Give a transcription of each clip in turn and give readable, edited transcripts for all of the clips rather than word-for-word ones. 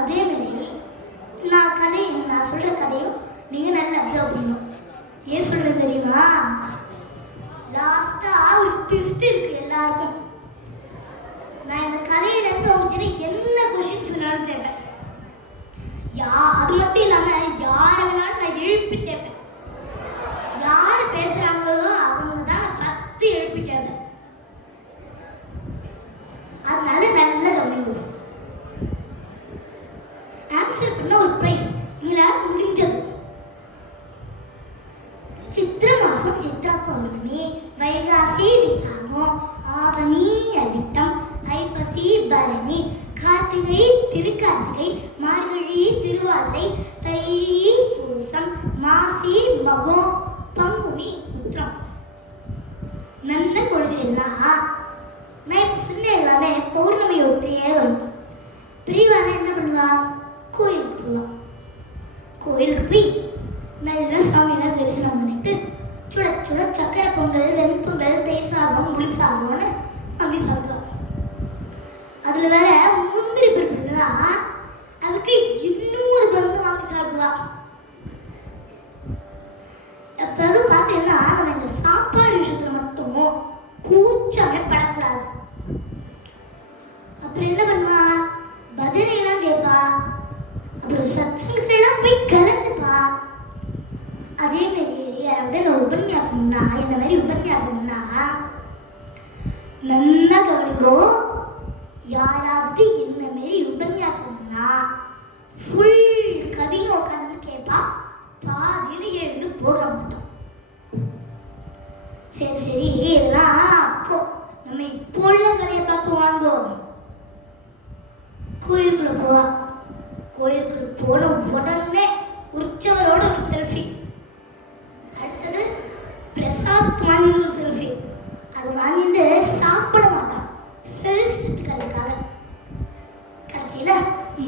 அதே மாதிரி நான் சொல்ற கதையும் நீங்க நல்லா அப்சர்வ் பண்ணணும். ஏன் சொல்றது தெரியுமா? லாஸ்டா ஒரு ட்விஸ்ட் இருக்கு எல்லாருக்கும். நான் இந்த கதையில இருந்து உங்களுக்கு என்ன கொஸ்டின்ஸ் வேணாலும் கேட்பேன். அது மட்டும் இல்லாம யார வேணாலும் நான் எழுப்பி கேட்பேன். யாரு பேசுறாங்களோ அவங்க தான் ஃபர்ஸ்ட் எழுப்பி கேட்பேன். அதனால நல்ல கவனிங்க. ஆன்சர் பண்ண ஒரு பிரைஸ் உங்களால முடிஞ்சது. சித்திர மாசம் சித்ரா பௌர்ணமி, வைகாசி விசாகம், ஆவணி அவிட்டம், ஐப்பசி பரணி, கார்த்திகை திருக்கார்த்திகை, மார்கழி திருவாதிரை, தை பூசம், மாசி மகம், பங்குனி உத்திரம். நல்ல கொடிச்செல்லாம் நான் இப்போ சொன்ன எல்லாமே பௌர்ணமி ஒட்டியே வரும். பெரியவான என்ன பண்ணுவா? கோயிலுக்கு போவா. கோயிலுக்கு போய் நல்ல சாமியெல்லாம் தரிசனம் பண்ணிட்டு சுட சுட சக்கரை பொங்கல், வெண்பொங்கல், தயிர் சாதம், புளி சாதம்னு அப்படி சாப்பிடுவா. அதுல வேற முந்திரி பருப்புனா அதுக்கு இன்னொரு தந்து வாங்கி சாப்பிடுவா. எப்போது பார்த்தீங்கன்னா நம்ம இந்த சாப்பாடு விஷயத்துல மட்டும் கூச்சமே படக்கூடாது. அப்புறம் என்ன பண்ணுவா? பஜனை எல்லாம் கேட்பா. அப்புறம் சத்சங்கெல்லாம் போய் கலந்துப்பா. அதே மாதிரி யாராவது நான் உபன்யாசம்னா இந்த மாதிரி உபன்யாசம்னா நல்லா கவனிக்கோ. யாராவது இந்த மாரி உபன்யாசம்னா ஃபுல் கதையும் உட்காந்து கேட்பா. பாதியில் எழுந்து போக மாட்டோம். சரி சரி இதெல்லாம் அப்போ நம்ம இப்போ உள்ள கதையை பார்ப்போம். வாங்கோ. கோயிலுக்குள்ள போவா. கோயிலுக்குள்ள போன உடனே உற்சவரோட ஒரு செல்ஃபி. அடுத்தது பிரசாத் வாங்கி ஒரு செல்ஃபி. அது வாங்கிட்டு சாப்பிட மாட்டான். செல்ஃபி எடுத்துக்கிறதுக்காக கடைசியில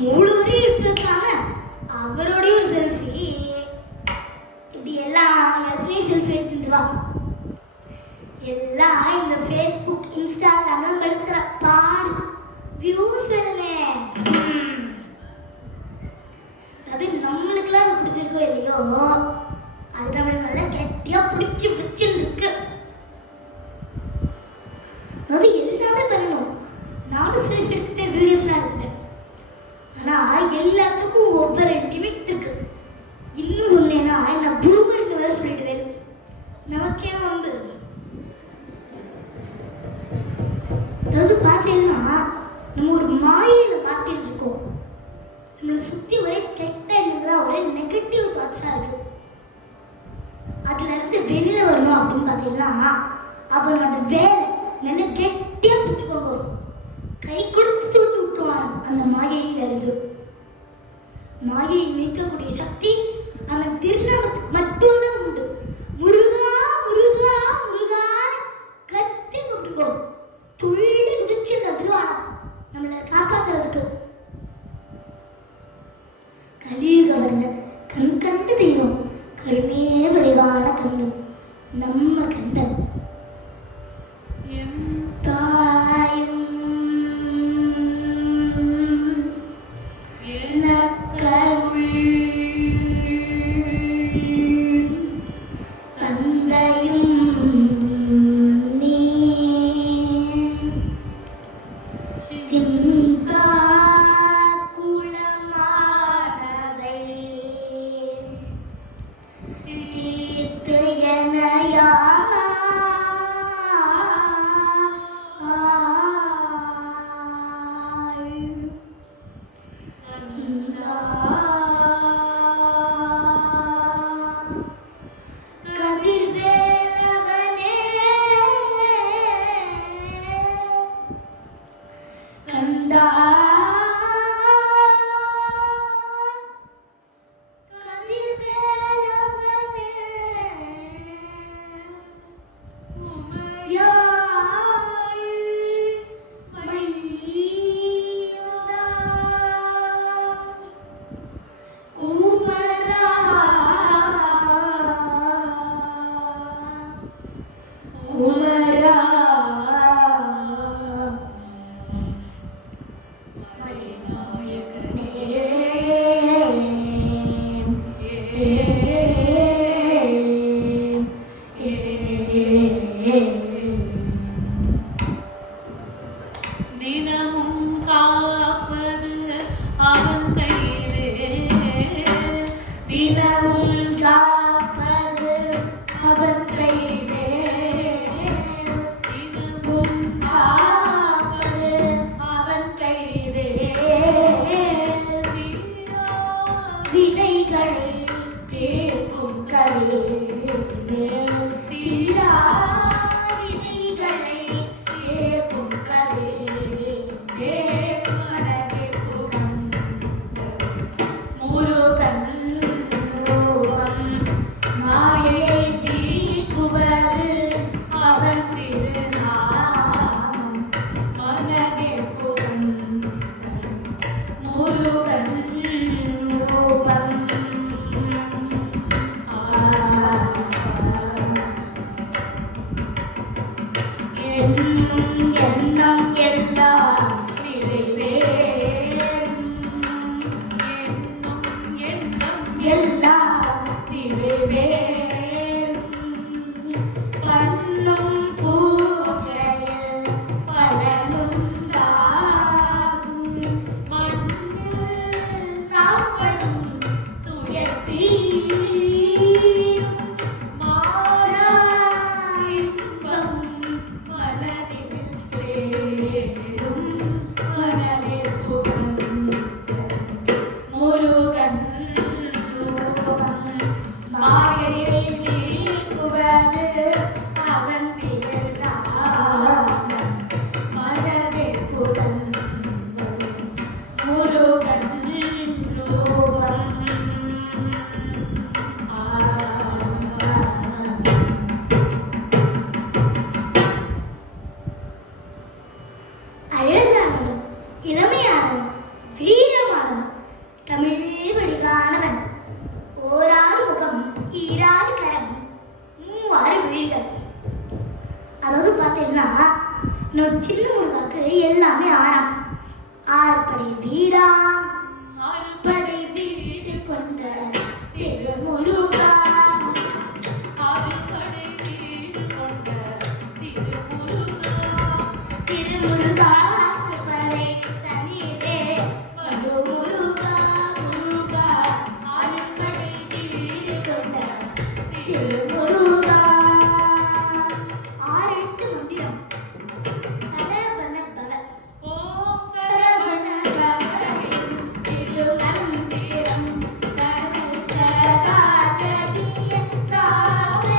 முழுவதையும் எடுத்துருக்காங்க. அவரோடைய ஒரு செல்ஃபி. இப்படி எல்லாம் எதுலையும் செல்ஃபி எடுத்துட்டு வா. எல்லாம் இந்த ஃபேஸ்புக் இன்ஸ்டாகிராம்ல எடுக்கிற பாடு வியூஸ் வேணுமே. அது நம்மளுக்குலாம் அது பிடிச்சிருக்கோ இல்லையோ அது நம்மளுக்கு நல்லா கெட்டியா பிடிச்சி வச்சிருக்கு. அது எல்லாமே பண்ணணும். நானும் செல்ஃபி எடுத்துட்டேன், வீடியோஸ்லாம் எடுத்துட்டேன். ஆனா எல்லாத்துக்கும் ஒவ்வொரு லிமிட் இருக்கு. இன்னும் சொன்னேன்னா நான் பூமர்னு வேற சொல்லிட்டு வேணும். நமக்கே வந்து அதாவது பார்த்தீங்கன்னா நம்ம ஒரு மாயில மாட்டிட்டு இருக்கோம். நம்மளை சுத்தி ஒரே கெட்ட எண்ணங்களா, ஒரே நெகட்டிவ் தாட்ஸா இருக்கு. அதுல இருந்து வெளியில வரணும் அப்படின்னு பார்த்தீங்கன்னா அவனோட வேலை நல்ல கெட்டியா பிடிச்சுக்கோங்க. கை கொடுத்து தூக்கி விட்டுருவான் அந்த மாயையில இருந்து. மாயையை நீக்கக்கூடிய சக்தி அவன் திருநாமத்துக்கு மட்டும்தான் உண்டு. முருகா முருகா முருகான்னு கத்தி கூப்பிட்டுக்கோ. துள்ளி குதிச்சு வந்துருவானா நம்மளை காப்பாத்துறதுக்கு. கலியுக வரல கண் கண்டு தெய்வம், கருணே வடிவான கண்ணு நம்ம கண்டன். தாயும் தினமும் காப்பது அவன் கையிலே தினமும் காப்பது அவன் கையிலே தினமும் காப்பது அவன் கையிலே விதைகளை தேர்க்கும் கலையிலே தீரா விதைகளை தேர்க்கும் கலையிலே மனதில் புகழ்ந்த முருகன் ரூபம் மாயை தீக்குவது அவன் திருநாமம் மனதில் புகழ்ந்த முருகன் ரூபம் எண்ணம் எல்லாம் நிறைவேறும் எல்லாம் நிறைவேறும் பண்ணும் பூஜையில் பலனுண்டாகும் மண்ணில் நாப்படும் துயர்த்தீரும் மாறா இன்பம் மனதில் சேரும் மனதில் புகழ்ந்த முருகன் ரூபம் மாயை நீக்குவது அவன் திருநாமம் மனதில் புகழ்ந்த முருகன் ரூபம் அழகானவன் இளமையானவன் வீரமானவன் தமிழ் வடிவானவன் ஓராறு முகம் ஈராறு கரம் மூவாறு விழிகள். அதாவது பார்த்தீங்கன்னா இன்னொரு சின்ன முருகாக்கு எல்லாமே ஆறாம். ஆறுபடை வீடாம் ஆறுபடை வீடு கொண்ட திருமுருகா ஆறுபடை வீடு கொண்ட திருமுருகா திருமுருகா படை தனியே முருகா முருகா ஆறுபடை வீடு கொண்ட திருமுருகா. ஆறெழுத்து மந்திரம் சரவண பவ ஓம் சரவண பவ திருமந்திரம் கனசகாஜகிய ராவே.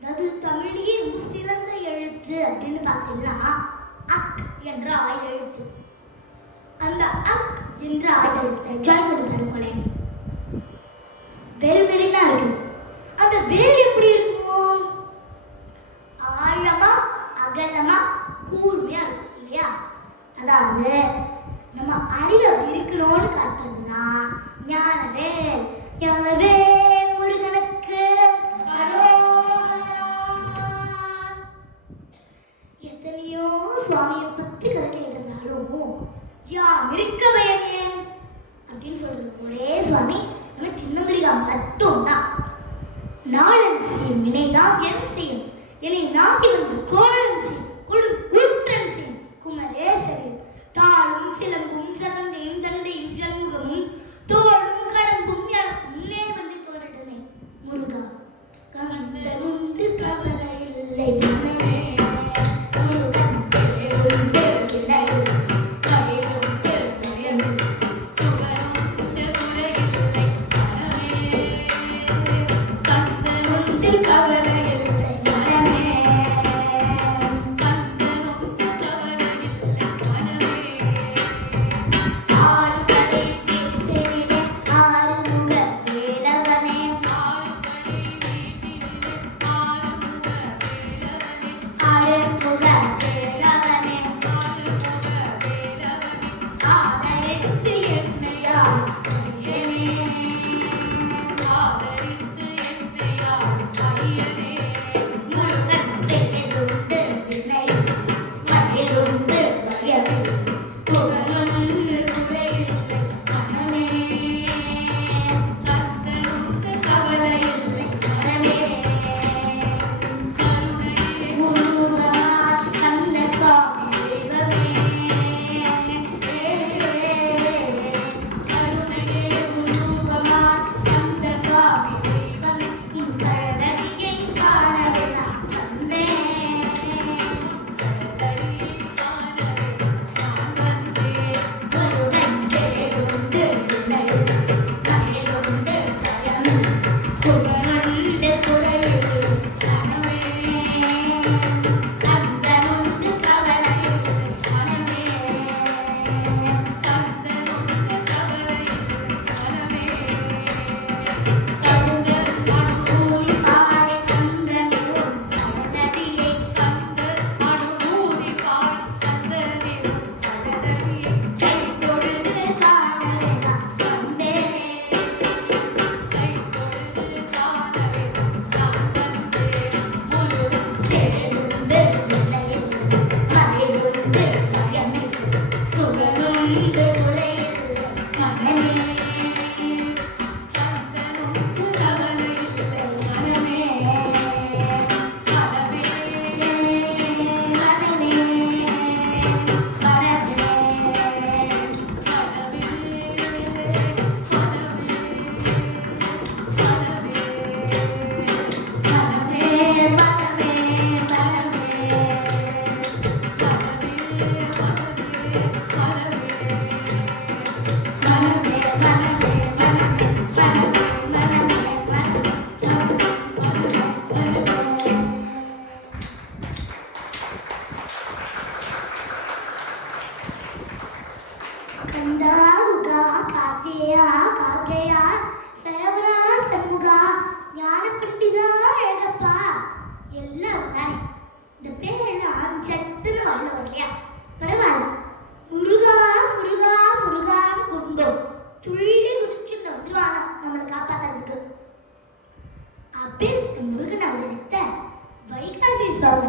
அதாவது தமிழிலேயே ரொம்ப சிறந்த எழுத்து அப்படின்னு பார்த்தீங்கன்னா அக் என்ற ஆயுத எழுத்து. அந்த அக் என்ற ஆயுத எழுத்தை ஜாயின் பண்ணி பாருங்களேன். வெறுனா இருக்கு. அந்த வேல் எப்படி இருக்கும்? ஆழமா அகலமா கூர்மையா இருக்கும் இல்லையா? அதாவது நம்ம அறிவை இருக்கணும்னு காட்டுறதுதான் ஞானவேல். ஞானவேல் முருகனுக்கு அரோகரா. எத்தனையோ சுவாமியை பத்தி கதை கேட்டிருந்தாலும் யாம் இருக்க பயனேன் அப்படின்னு சொல்றது ஒரே சுவாமி நம்ம சின்ன முருகா மட்டும்தான். நாளன் செய்யும் வினைதான் என் செய்யும் என்னை நாகி வந்து கோலம் செய்யும் கூற்றன் செய்யும் குமரேசரின் தாளும் சிலம்பும் சதந்தையும் தந்தையும் ஜன்முகமும் தோளும் கடம்பும் முன்னே வந்து தோன்றிடுமே முருகா. கந்தனுண்டு கவலை இல்லை மனமே முருகன் பேருண்டு இல்லை கயிறுண்டு பயன் புகழுண்டு குறையில்லை மனமே கந்தனுண்டு கவலை இல்லை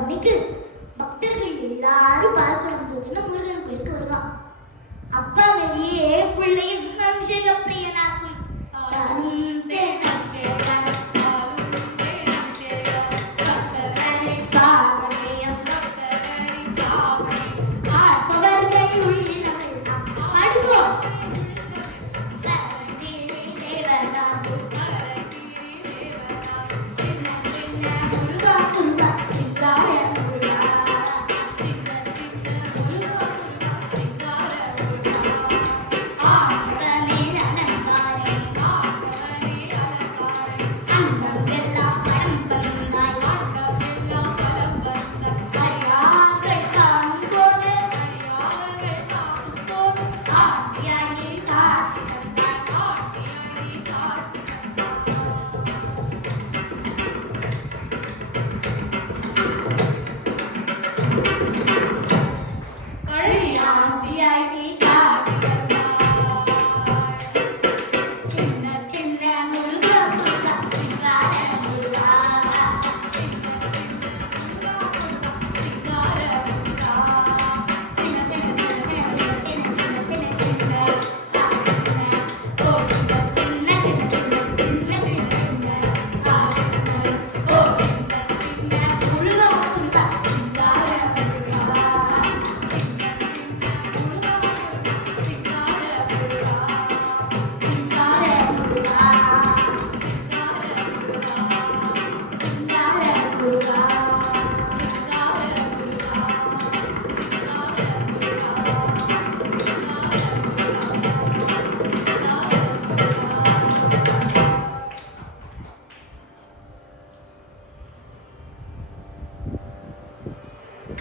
மணிக்கு பக்தர்கள் எல்லாரும் பார்க்கணும் போதுன்னு முருகன் கோயிலுக்கு வருவான். அப்பா வெளியே பிள்ளையும் அபிஷேக பிரியனாக்கும்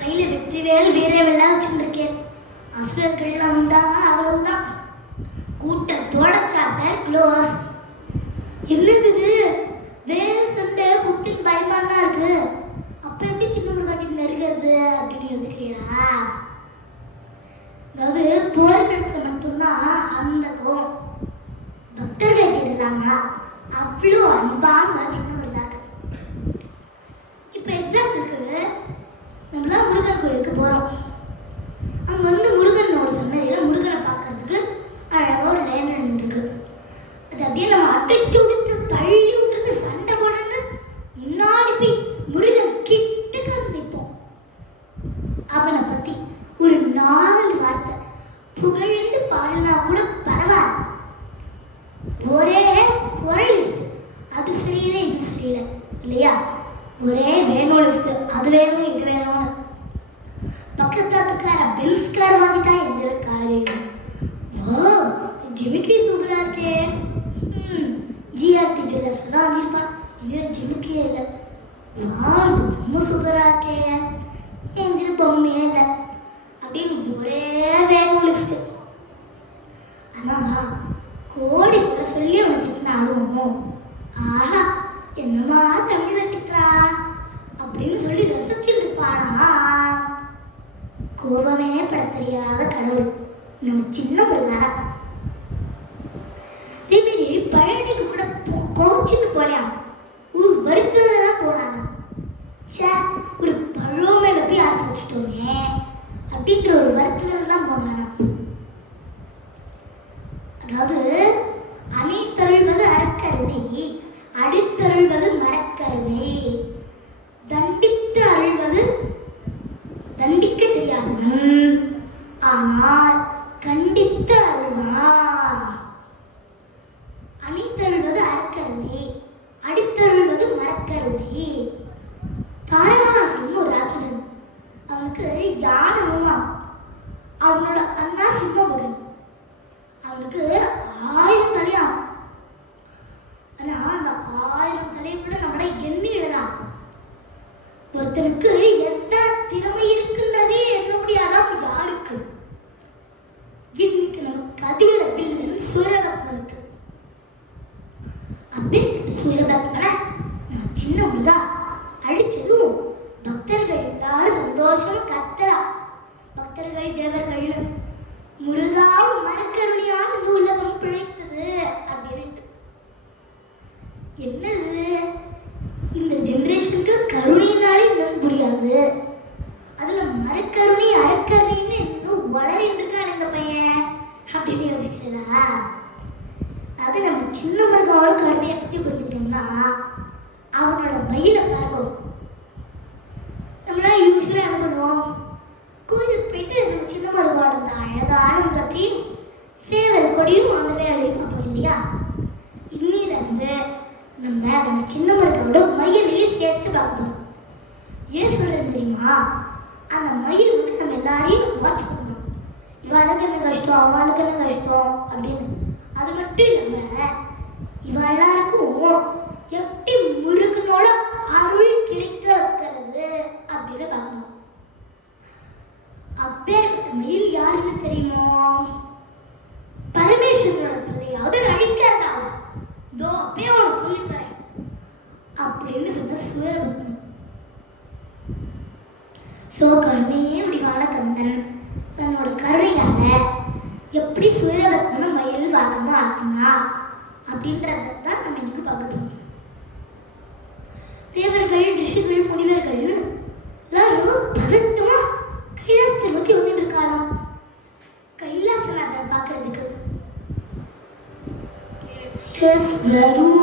கையில வெற்றிவேல் வீரவேல்லாம் வச்சுருக்கேன். அசுரர்கள்லாம் தான் அவ்வளவுதான். கூட்டத்தோட சாப்டர் க்ளோஸ். என்னது வேற சண்டை குட்டின் பயமா தான் இருக்கு. அப்ப எப்படி சின்ன முருகாட்சி நெருங்கிறது அப்படின்னு யோசிக்கிறீங்களா? அதாவது போர்க்களத்துல மட்டும்தான் அந்த கோவம். பக்தர்கள் கேட்கலாமா அவ்வளோ அன்பா மனுஷனும் இல்லாது. இப்ப எக்ஸாம்பிளுக்கு நம்மளாம் முருகன் கோயிலுக்கு போறோம். அங்க வந்து முருகனோட சன்னதியில முருகனை பார்க்கறதுக்கு அழகா ஒரு லைன் இருக்கு. அது அப்படியே நம்ம அடைச்சு உடிச்சு தள்ளி விட்டுட்டு சண்டை போடுறது முன்னாடி போய் முருகன் கிட்டக்க நிற்போம். அவனை பத்தி ஒரு 4 வார்த்தை புகழ்ந்து பாடினா கூட பரவாயில்ல. ஒரே குரல் அது சரியில்லை இது சரியில்லை இல்லையா? ஒரே வேணும்னு அது வேணும் இது வேணும்னு பக்கத்தாத்துக்கார பென்ஸ்கார் வாங்கிட்டா எந்த காரியம். ஓ ஜிமிக்கி சூப்பரா இருக்கே. ஜிஆர்டி ஜுவல்லர்ஸ் தான் வாங்கியிருப்பான். இது ஜிமிக்கியே இல்லை. ரொம்ப சூப்பரா இருக்கே. எங்கிட்ட பொம்மையே இல்லை அப்படின்னு ஒரே வேணும் லிஸ்ட். ஆனா கோடி கூட சொல்லி வந்துட்டுனாலும் ஆஹா என்னமா தமிழ திட்டா அப்படின்னு சொல்லி ரசிச்சிருப்பானா. கோபமே பட தெரியாத கடவுள் நம்ம சின்ன முருகாடா. இதேமாரி பழனிக்கு கூட கோச்சிட்டு போலையா ஒரு வருத்தத்துல தான் போனாங்க. சே ஒரு பழம் மேல போய் ஆரம்பிச்சிட்டோமே அப்படின்ற ஒரு வருத்தத்துல தான் போனாங்க. அதாவது அணைத்தருள்வது அறக்கருணை, அடித்தருள்வது மரக்கருணை, தண்டித்து அருள்வது தண்டிக்க தெரியாதவன் ஆனால் கண்டித்து அருள்வான். அணைத்தருள்வது அறக்கருணை, அடித்தருள்வது மரக்கருணை. தாரகாசுரன் ஒரு ராட்சசன். அவனுக்கு யானை அவனோட அண்ணா சிம்மபுகன். அவனுக்கு 1000 தலையாம். ஆனா அந்த 1000 தலையை கூட நம்மள எண்ணி எழுதலாம். ஒருத்தனுக்கு எத்தனை திறமை இருக்குன்றதே எண்ண முடியாதான் யாருக்கு. இன்னைக்கு நம்ம கதையோட வில்லன் சூரபத்மனுக்கு. அப்படின்னு சூரபத்மனை நம்ம சின்ன முருகா அழிச்சதும் பக்தர்கள் எல்லாரும் சந்தோஷமா கத்தரா. பக்தர்கள் தேவர்கள் முருகாவும் மரக்கருணையாக இந்த உலகம் பிழைத்தது அப்படின்ட்டு. என்னது இந்த ஜெனரேஷனுக்கு கருணையினாலே என்னன்னு புரியாது. வருது. அதுல மரக்கருணி அறக்கருணின்னு இன்னும் வளரிட்டு இருக்கான் இந்த பையன் அப்படின்னு யோசிக்கிறதா? அது நம்ம சின்ன மருகாவோட கருணையை பத்தி புரிஞ்சுக்கணும்னா அவனோட மயில பாருங்க. நம்மளாம் யூஸ்வலா என்ன பண்ணுவோம், கோயிலுக்கு போயிட்டு நம்ம சின்ன மருகாவோட அந்த அழகான முகத்தையும் சேவல் கொடியும் அந்த வேலையும் பார்ப்போம் இல்லையா? இன்னிலிருந்து நம்ம சின்ன மருகாவோட மயிலையும் சேர்த்து பார்க்கணும். ஏன் சொல்றது தெரியுமா? அந்த மயில் வந்து நம்ம எல்லாரையும் வாட்ச் பண்ணணும். இவாளுக்கு என்ன கஷ்டம், அவளுக்கு என்ன கஷ்டம் அப்படின்னு. அது மட்டும் இல்லாம இவ எல்லாருக்கும் எப்படி முருகனோட அருள் கிடைக்க வைக்கிறது அப்படின்னு பார்க்கணும். அப்பேற்பட்ட மயில் யாருன்னு தெரியுமோ? பரமேஸ்வரனோட பிள்ளையாவது அழிக்காதா இதோ அப்பயே அவனுக்கு சொல்லித்தரேன் அப்படின்னு சொன்ன சூரபத்மன். கருணையே முடிவான கந்தன் தன்னோட கருணையால எப்படி சூரபத்மனை மயில் வாகனமா ஆக்குனா அப்படின்றதான் நம்ம இன்னைக்கு பார்க்கணும். தேவர்கள், ரிஷிகள், முனிவர்கள் எல்லாம் ரொம்ப பதட்டமா கைலாசத்தை நோக்கி வந்துட்டு இருக்காராம். கைலாசநாதரை பார்க்கறதுக்கு எல்லாரும்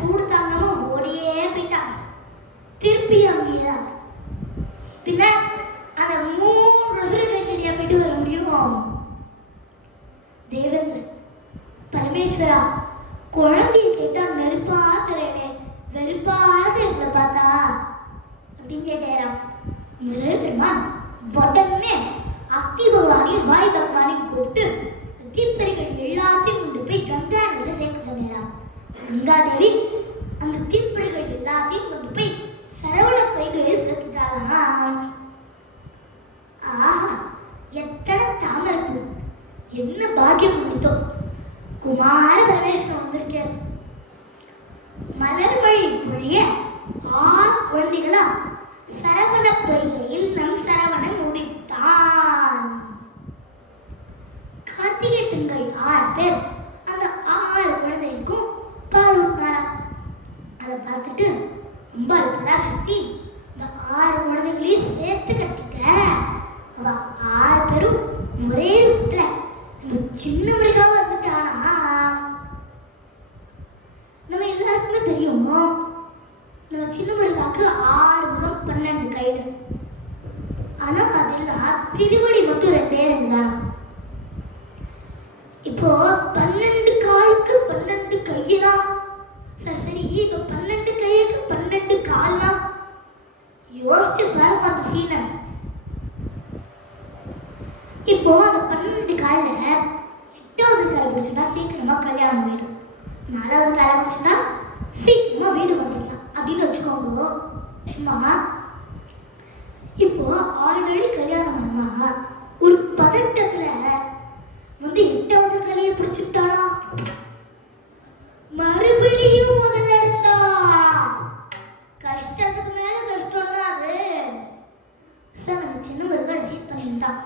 சூடு தாங்காம ஓடியே போயிட்டாங்க. திருப்பி அங்கேதான். பின்ன அந்த 3 வருஷம் செடியா போயிட்டு வர முடியும்? தேவேந்திர, பரமேஸ்வரா, குழந்தைய கேட்டா நெருப்பா தரேனே, வெறுப்பாக எங்களை பார்த்தா அப்படின்னு கேட்டாராம். தெரியுமா, உடனே அக்னி பகவானையும் வாயு பகவானையும் கூப்பிட்டு தீப்பறிகள் எல்லாத்தையும் கொண்டு போய் கங்கா நதியில சேர்க்க சொன்னாராம். கங்காதேவி அந்த தீப்பறிகள் எல்லாத்தையும் கொண்டு போய் சரவண பொய்கையில் சேர்த்துட்டாராம். ஆஹா, எத்தனை தாமரப்பு, என்ன பாக்கியம் முடித்தோ. குமார பரமேஸ்வரன் வந்திருக்கார். மலர் மழை பொழிய 6 குழந்தைகளா சரவண பொய்கையில் நம் சரவணன் முடித்தான். கார்த்திகை பெண்கள் 6 பேர் அந்த 6 குழந்தைக்கும் பால் ஊட்டினாராம். அதை பார்த்துட்டு ரொம்ப பராசக்தி, இந்த 6 குழந்தைகளையும் சேர்த்து கட்டிக்க, அவ 6 பேரும் ஒரே ரூட்ல சின்ன மிருகம் வந்துட்டானா. நம்ம எல்லாருக்குமே தெரியும், நம்ம சின்ன மிருகாக்கு 6 முகம் 12 கைகள். ஆனா அதெல்லாம் திருவடி மட்டும் 2 இருந்தான். இப்போ 12 காலுக்கு 12 கையினா சரி, இப்ப 12 கைக்கு 12 கால்னா யோசிச்சு பாருங்க அந்த சீனை. இப்போ அந்த 12 கால்ல 8வது கால் பிடிச்சுன்னா சீக்கிரமா கல்யாணம் ஆயிடும், 4வது கால் பிடிச்சுன்னா சீக்கிரமா வீடு வந்துடலாம் அப்படின்னு வச்சுக்கோங்க. சும்மா இப்போ ஆல்ரெடி கல்யாணம் பண்ணா ஒரு பதட்டத்துல வந்து 8வது காலையை பிடிச்சுட்டானா, மறுபடியும் முதல்ல இருந்தா கஷ்டத்துக்கு மேல கஷ்டம்னா அது சார். நம்ம சின்ன ஒரு சீட் பண்ணிட்டான்.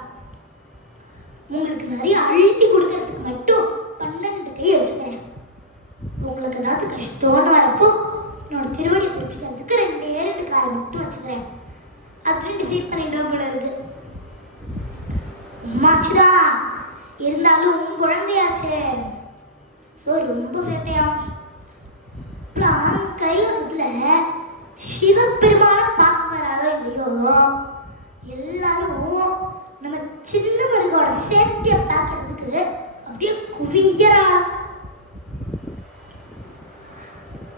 உங்களுக்கு நிறைய அழுத்தி கொடுக்கறதுக்கு மட்டும் 12 கை வச்சுக்கிறேன். உங்களுக்கு ஏதாவது கஷ்டம்னு வரப்போ என்னோட திருவடி பிடிச்சிக்கிறதுக்கு 2 கால் மட்டும் வச்சுக்கிறேன் அப்படின்னு டிசைட் பண்ணிட்டோம் போல இருக்கு. அம்மாச்சுதான், இருந்தாலும் உன் குழந்தையாச்சே, ஸோ ரொம்ப சேட்டையாம். அப்புறம் கைலாசத்துல சிவபெருமான பார்க்க வராரோ இல்லையோ, எல்லாரும் நம்ம சின்ன மருகோட சேட்டையை பார்க்கறதுக்கு அப்படியே குவியறாங்க.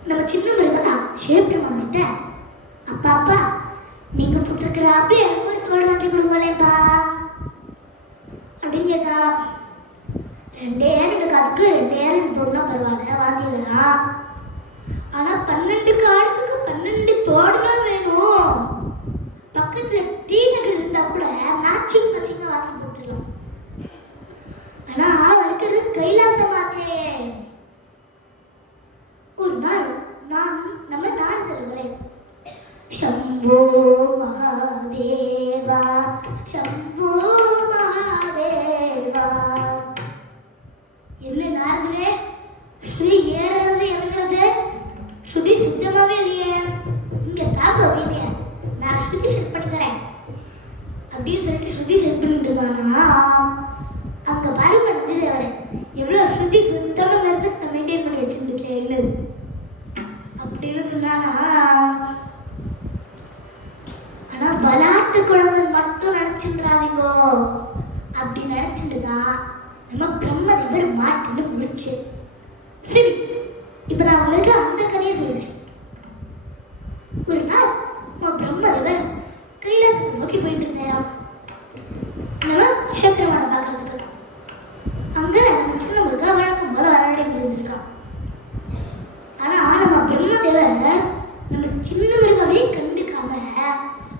நம்ம சின்ன மருகா சிவபெருமான்கிட்ட, அப்பா அப்பா நீங்க போட்டிருக்கிற அப்படியே எனக்கு ஒரு கோடு வாங்கி கொடுங்களேப்பா அப்படின்னு கேட்டா. 2000 காத்துக்கு 2000 போடனா பரவாயில்ல, வாங்கிடலாம். ஆனா 12 காலத்துக்கு 12 தோடுதான் வேணும். பக்கத்துல டி நகர் இருந்தா கூட மேட்சிங் மேட்சிங்கா வாங்கி போட்டுடலாம். ஆனா இருக்கிறது கைலாசமாச்சே. ஒரு நாள் நம்ம நான் தருகிறேன், சம்போ மகாதேவா சம்போ மகாதேவா. என்ன நாரதரே, ஸ்ரீ ஏறது இறங்குறது ஸ்ருதி சுத்தமாவே இல்லையே, இங்க தாக்க இல்லையே, நான் ஸ்ருதி செட் பண்ணிக்கிறேன் அப்படின்னு சொல்லிட்டு ஸ்ருதி செட் பண்ணிட்டு இருந்தானா. அங்க பாருங்க நந்திதேவரே, எவ்வளவு ஸ்ருதி சுத்தமா நேரத்தை மெயின்டைன் பண்ணி வச்சிருந்துருக்கேன் அப்படின்னு சொன்னானா. ஆனா விளையாட்டு குழந்தை மட்டும் நினைச்சுன்றாதீங்கோ, அப்படி நினைச்சுட்டுதான் நம்ம பிரம்மதேவர் மாட்டுன்னு முடிச்சு. சரி, இப்ப நான் உங்களுக்கு அந்த கதையை சொல்றேன். ஒரு நாள் பிரம்மதேவர் கைலாசத்தை நோக்கி போயிட்டு இருந்தேன். நம்ம சிவபெருமானை பார்க்கறதுக்கு அங்க நம்ம சின்ன முருகா வழக்கம் போல வரவேண்டி இருந்திருக்கான். ஆனா நம்ம பிரம்மதேவர் நம்ம சின்ன முருகாவே கண்டுக்காம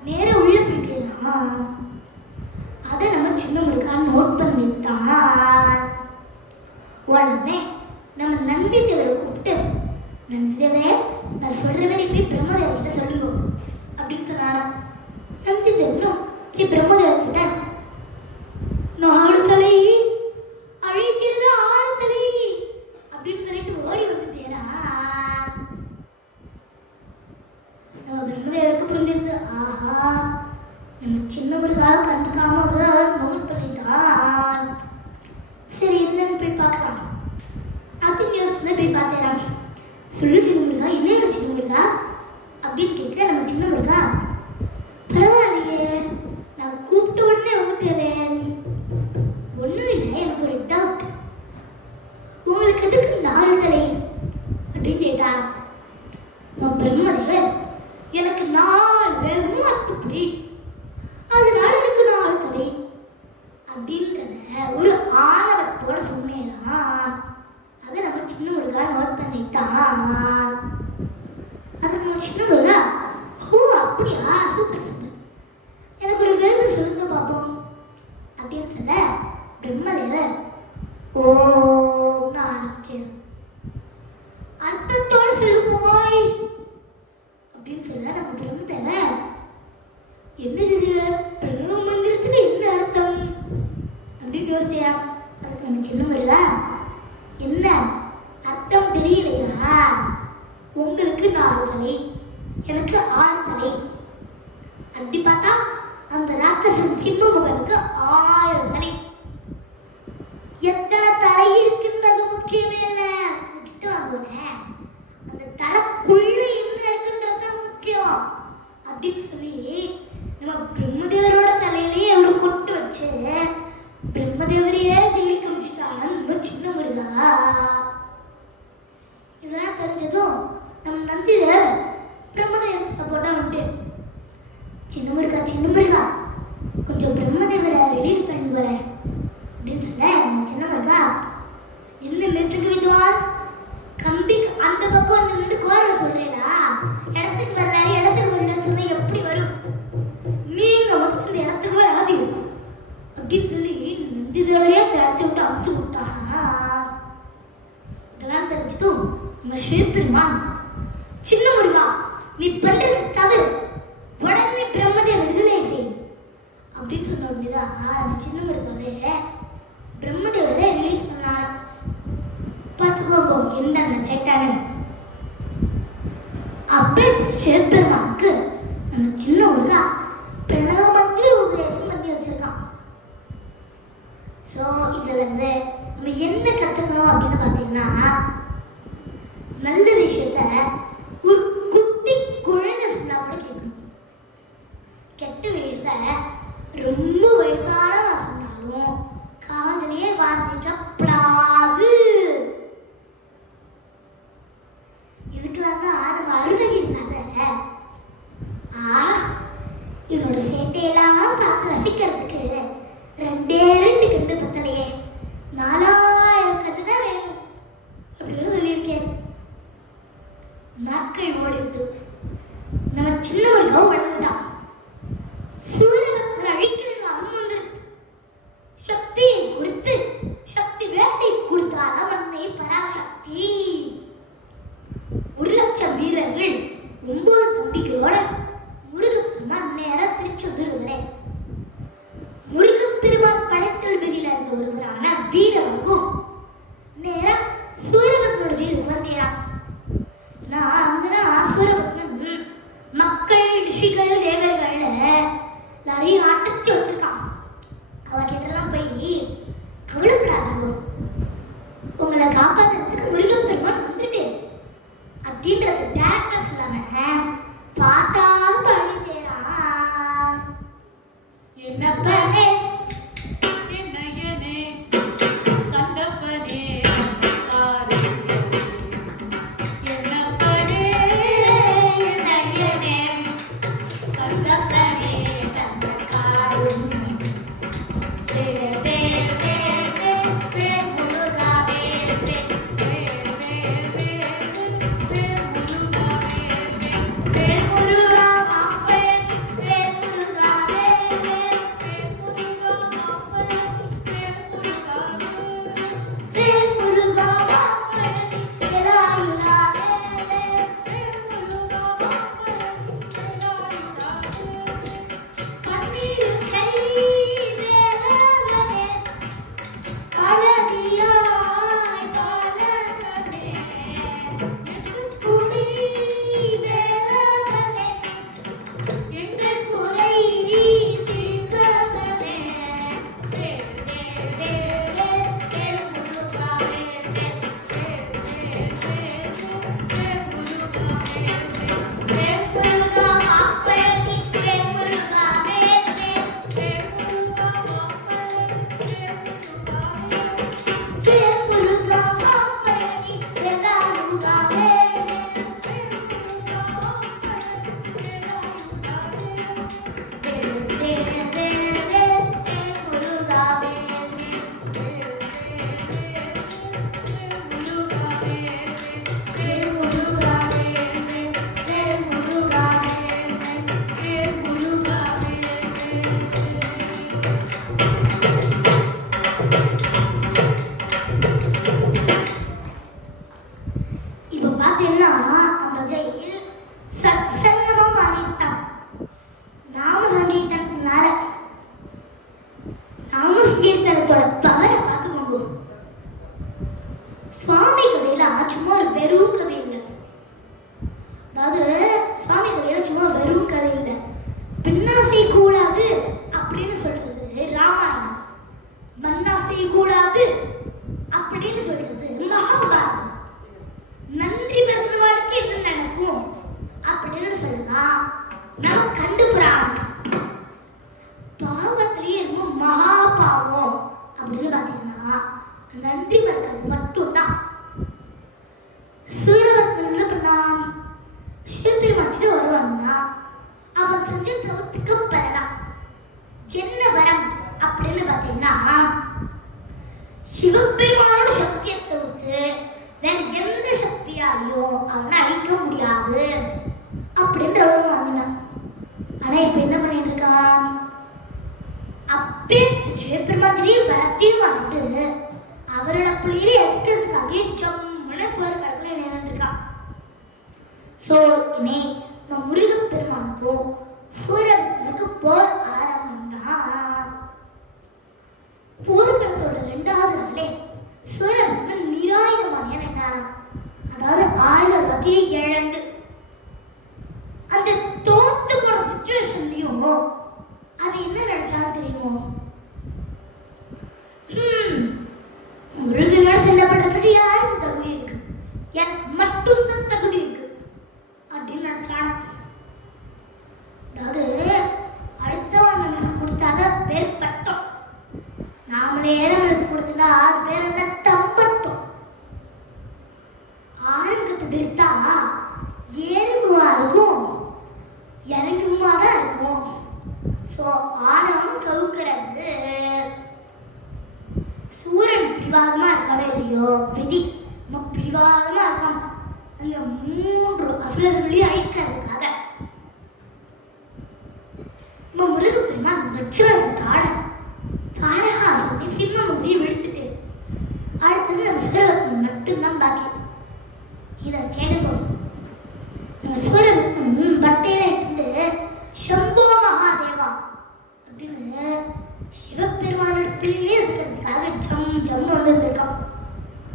நேர உள்ள போயிட்டான். அதை நம்ம சின்ன முருகா நோட் பண்ணிட்டான். உடனே நம்ம நந்திதேவரை கூப்பிட்டு, நந்திதேவரே நான் சொல்ற மாதிரி போய் பிரம்மதேவர்கிட்ட சொல்லுங்க அப்படின்னு சொன்னானா. நந்திதேவரும் போய் பிரம்மதேவர்கிட்ட, நாடு தலை அழிக்கிறது 6 தலை அப்படின்னு சொல்லிட்டு ஓடி வந்துட்டேரா. நம்ம பிரம்மதேவருக்கு புரிஞ்சிருச்சு, ஆஹா நம்ம சின்ன முருகாவை கண்டுக்காம நோட் பண்ணிட்டான். சரி என்னன்னு போய் பார்க்கலாம் அப்படின்னு யோசிச்சு போய் பார்த்தேன். சொல்லு சின்ன முருகா, என்ன சின்ன முருகா அப்படின்னு கேட்க, கேட்டா நம்ம சின்ன முருகா, பரவாயில்லையே, நான் கூப்பிட்ட உடனே ஊத்துறேன். ஒண்ணும் இல்லை, எனக்கு ஒரு டவுட். உங்களுக்கு எதுக்கு 4 தலை அப்படின்னு கேட்டான். பிரம்மதேவர், எனக்கு 4 பேரும் அத்துப்படி, அதனால எனக்கு 4 தலை அப்படின்றத ஒரு ஆணவத்தோட சொன்னேனா, அதை நம்ம சின்ன முருகா நோட் பண்ணிட்டான். அது நம்ம சின்ன முருகா, ஓ அப்படியா, சூப்பர் சூப்பர், எனக்கு ஒரு கேள்வி சொல்லுங்க பார்ப்போம் அப்படின்னு சொல்ல பிரம்மதேவர் ஓம் ஆரம்பிச்சு அர்த்தத்தோடு சொல்லுவோய் அப்படின்னு சொல்ல நம்ம பிரம்மதேவர், என்னது பிரணவ மந்திரத்துக்கு என்ன அர்த்தம் அப்படின்னு யோசியா. அதுக்கு நம்ம சின்ன முருகா, என்ன அர்த்தம் தெரியலையா, உங்களுக்கு 4 தலை, எனக்கு 6 தலை. அப்படி பார்த்தா அந்த ராட்சசன் சிம்மமுகனுக்கு 1000 தலை. எத்தனை தலை இருக்குன்றது முக்கியமே இல்லை, கிட்ட வாங்குவேன், அந்த தலைக்குள்ள என்ன இருக்குன்றது முக்கியம் அப்படின்னு சொல்லி நம்ம பிரம்மதேவரோட தலையிலேயே எவ்வளவு கொட்டு வச்சு பிரம்மதேவரையே ஜெயிக்க முடிச்சிட்டாங்க சின்ன முருகா. இதெல்லாம் தெரிஞ்சதும் நம்ம நந்திதேவர் பிரம்மதேவர் சப்போர்ட்டா வந்துட்டு, சின்ன முருகா கொஞ்சம் பிரம்மதேவரை ரிலீஸ் பண்ணி வரேன் அப்படின்னு சொன்ன சின்ன முருகா, என்ன மெத்துக்கு விடுவான், கம்பிக்கு அந்த பக்கம் நின்று கோர சொல்றேனா, இடத்துக்கு வரலன்னு சொன்ன எப்படி வரும், நீங்க வந்து இந்த இடத்துக்கு வராது அப்படின்னு சொல்லி நந்திதேவரையே அந்த இடத்தை விட்டு அமுச்சு விட்டானா. இதெல்லாம் தெரிஞ்சதும் நம்ம சிவபெருமான், சின்ன முருகா நீ பண்றது தவறு, உடனே பிரம்மதேவர் விடுதலை செய் அப்படின்னு சொன்ன உடனேதான் அந்த சின்ன முருகாவே பிரம்மதேவரை ரிலீஸ் பண்ணாங்க. பார்த்துக்கோங்க என்ன சேட்டானு. அப்ப சிவபெருமானுக்கு நம்ம சின்ன முருகா பிரணவ மந்திர உபதேசம் பண்ணி வச்சிருக்கான். ஸோ இதுல இருந்து நம்ம என்ன கத்துக்கணும் அப்படின்னு பார்த்தீங்கன்னா, நல்ல விஷயத்த ஒரு குட்டி குழந்தை சொன்னா கூட கேட்கணும், கெட்ட விஷயத்த ரொம்ப வயசான சொன்னாலும் காதலையே வாங்கிக்கப்படாது. இதுக்கெல்லாம் தான் நம்ம அருணகிரிநாத என்னோட சேட்டையெல்லாம் பார்த்து ரசிக்கிறதுக்கு 2 கண்டு பத்தலையே, 4000 கண்டு தான் வேணும் அப்படின்னு சொல்லியிருக்கேன். நாட்கள் ஓடிது, நம்ம சின்ன முருகா வளர்ந்துட்டான். சூரியனை அழிக்கிற அனுமதி சக்தியை கொடுத்து சக்தி வேட்டை கொடுத்தாலும் அன்னை பராசக்தி. 1,00,000 வீரர்கள் 9 தம்பிகளோட முருகப்பெருமான் நேரம் திருச்செந்தூர். முருகப்பெருமான் படைத்தல் விதியில இருந்த ஒருவரான வீரவனுக்கும் நேரம் சூரபத்மனோட ஜெயிலுக்கு வந்தேன். நான் அங்கதான் சூரபத்மன் மக்கள் ரிஷிகள் தேவர்கள்ல எல்லாரையும் அட்டச்சி வச்சிருக்கான். அவற்றெல்லாம் போய் கவலைப்படாதோ, உங்களை காப்பாற்றுறதுக்கு முருகப்பெருமான் வந்துட்டு அப்படின்றது டேரக்டா சொல்லாம பாட்டா பாடி தேரான். என்னப்பனே என்னையனே கண்டப்பனே என்னப்பனே என்னையனே கண்டப்பனே தந்தக்காரும் நம்ம கண்டு புராணம். பாவத்திலேயே ரொம்ப மகா பாவம் அப்படின்னு பார்த்தீங்கன்னா நன்றி மறக்கிறது மட்டும்தான். சூரபத்மன் என்ன பண்ணான்? சிவபெருமானுக்கு வருவான்னா அவன் செஞ்ச தவத்துக்கு பெறலாம். என்ன வரம் அப்படின்னு பார்த்தீங்கன்னா சிவபெருமானோட சக்தியை தவிர்த்து வேற எந்த சக்தியாலையும் அவனை அழிக்க முடியாது அப்படின்ற வரம் வாங்கினான். ஆனா இப்ப என்ன பண்ணிட்டு இருக்கான்? அப்பே சிவபெருமாதிரியே வரத்தையும் வாங்கிட்டு அவரோட பிள்ளையே எடுக்கிறதுக்காக ஜம்முன்னு போர் கடற்கரை நின்று இருக்கான். சோ இனி நம்ம முருகப்பெருமானுக்கும் சூரபத்மனுக்கு போர் ஆரம்பம் தான். போர்க்களத்தோட 2வது நாளே சூரபத்மன் நிராயுதமாக நின்றான். அதாவது ஆயுதம் வகையை இழந்து அந்த தோத்து போன சிச்சுவேஷன்லயும் அது என்ன நினைச்சாலும் தெரியுமோ? முருகனோட செல்லப்படுறதுக்கு யாருக்கு தகுதி இருக்கு? எனக்கு மட்டும்தான் தகுதி இருக்கு அப்படின்னு நினைச்சான். அதாவது அடுத்தவன் நமக்கு கொடுத்தாதான் பேர் பட்டம், நாமளே நம்மளுக்கு கொடுத்தா அது பேர் என்ன? தம்பட்டம். ஆரம்பத்தை திருத்தா ஏழுமா இருக்கும், இறங்குமா தான் இருக்கும். சோ ஆணவம் கவுக்கிறது. சூரன் பிடிவாதமா இருக்கானே இல்லையோ, விதி நம்ம பிடிவாதமா இருக்கான். அந்த 3 அசுரர்களையும் அழிக்கிறதுக்காக நம்ம முருகப்பெருமான் வச்சு தாரகாசுரனை சிம்ம முடியை விழுத்துட்டு அடுத்தது நம்ம சூரபத்மன் மட்டும்தான் பாக்கி. இதை கேளுங்க. நம்ம சூரபத்மன் பட்டையில இட்டு சம்போ மகாதேவா அப்படின்னு சிவபெருமானோட பிள்ளையே இருக்கிறதுக்காக ஜம் வந்துருக்கான்.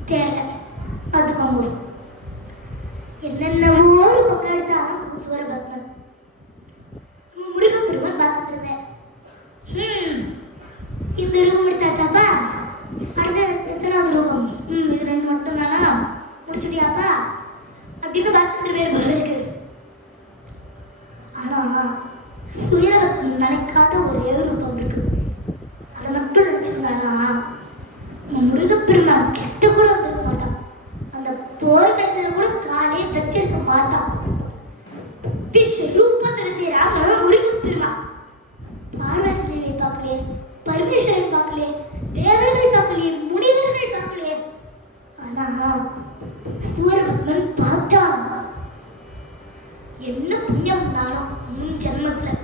தெரியல பார்த்துக்கோங்க. என்னென்னவோ ரூபம் எடுத்தான் சூரபத்மன். முருகப்பெருமான் பார்த்துட்டு இருந்தேன். இந்த ரூபம் எடுத்தாச்சாப்பா, அடுத்த எத்தனாவது ரூபம்? இது 2 மட்டும் தானா, முடிச்சுட்டியாப்பா அப்படின்னு பார்த்துட்டு வேறு போல இருக்கு. ஆனா சூரபத்மன் நினைக்காத ஒரே ரூபம் இருக்கு. அதை மட்டும் நினைச்சிருந்தானா முருகப்பெருமான் கெட்ட கூட வந்திருக்க மாட்டான். அந்த போர்க்களத்துல கூட காலையே தச்சிருக்க மாட்டான். ரூபத்திலே ராம முருகப்பெருமான் பார்வதி தேவியை பார்க்கலையே, பரமேஸ்வரை பார்க்கலையே, தேவர்கள் பார்க்கலையே, முனிவர்கள் பார்க்கலையே. ஆனா சூரபத்மன் பார்த்தான். என்ன புண்ணியம் இருந்தாலும் ஜென்மத்துல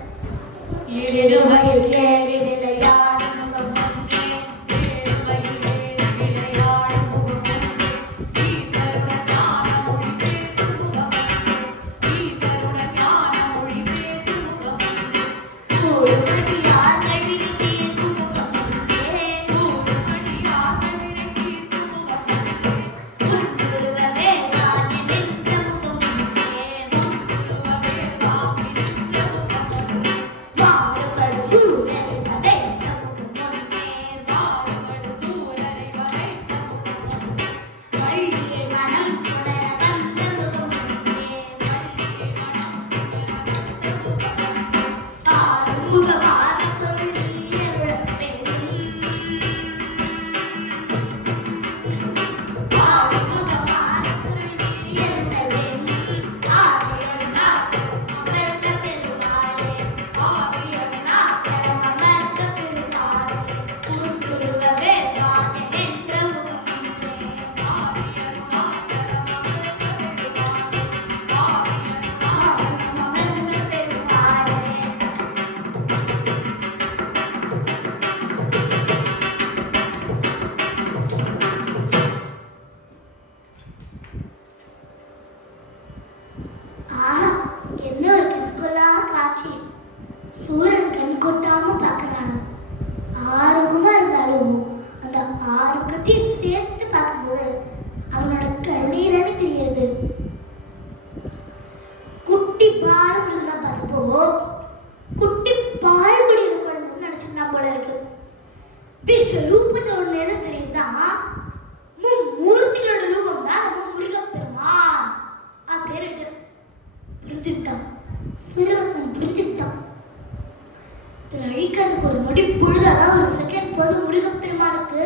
ஒரு நொடி பொழுது, அதாவது ஒரு செகண்ட் போது முருகப்பெருமானுக்கு.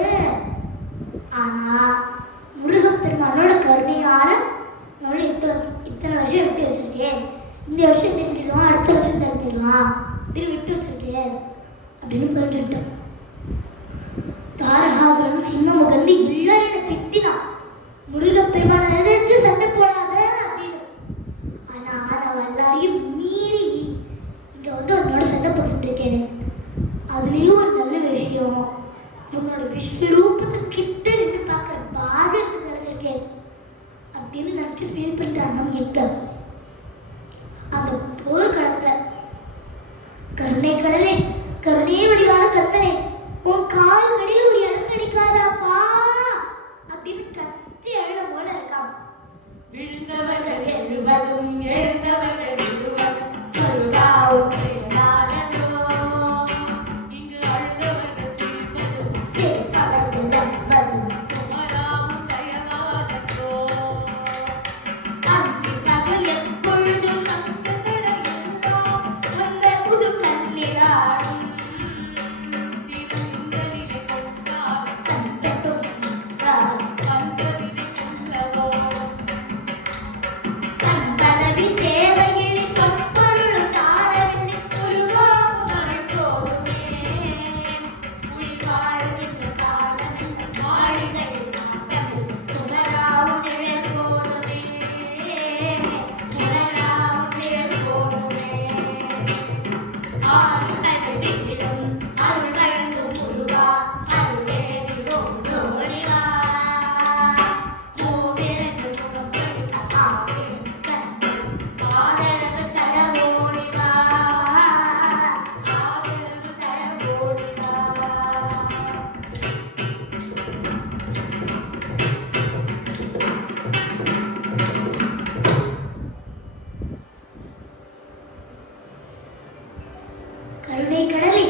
ஆனா முருகப்பெருமானோட கருணையால நம்மள இத்தனை வருஷம் விட்டு வச்சிருக்கேன், இந்த வருஷம் தெரிஞ்சிடுவான், அடுத்த வருஷம் தெரிஞ்சிடுவான் அப்படின்னு விட்டு வச்சிருக்கேன் அப்படின்னு புரிஞ்சுட்டேன். தாரகாசுரன் சின்னம் முகந்து எல்லாம் என்ன திட்டினான், முருகப்பெருமான எதிர்த்து சண்டை போடாத அப்படின்னு. ஆனா நான் எல்லாரையும் மீறி இங்க வந்து உன்னோட சண்டை போட்டுட்டு இருக்கேன். அதுலயும் ஒரு நல்ல விஷயம், உன்னோட விஸ்வரூபத்தை கிட்ட நின்று பார்க்கற பாக்கியத்தை கிடைச்சிருக்கேன் அப்படின்னு நினைச்சு ஃபீல் பண்ணிட்டான் எங்க. அந்த போர்க்களத்துல கருணை கடலே, கருணையே வடிவான கந்தனே, உன் கால் கடியில் ஒரு இடம் கிடைக்காதாப்பா அப்படின்னு கத்தி அழுத போல இருக்கான். விழுந்தவர்கள் எழுவதும் எழுந்தவர்கள் விழுவதும் அழுதாவும் செய்தாலோ, இங்கு அழுதவர்கள் சிரிப்பதும் சேர்ப்பவர்கள் நம்பதும் குமராவும் தயவாதோ. அங்கு பகல் எப்பொழுதும் அந்த கரையெல்லாம் வந்த புது கண்ணிலாடும் திருந்தலிலே கொண்டால் கண்டதும் நின்றார். கண்டதிலே உள்ளவோ. கண்பலவி தேவையில்லை பொற்பொருளும் தாரவில்லை உருவாகுமகள் போடுமே. உயிர் வாழ்கின்ற காலமென்ற மாளிகையில் நாட்டமில் குமராவும் நிழல் போடுமே, குமராவும் நிழல் போடுமே. ஆறு தகதிலும் அருள் கழந்தும் முருகா, அருளேடிலும் தோழிவா. மூவிரண்டு சுகப்பளித்த ஆவின் கண்கள் ஆதரவு தர ஓடிவா, ஆதரவு தர ஓடிவா. கருணை கடலே,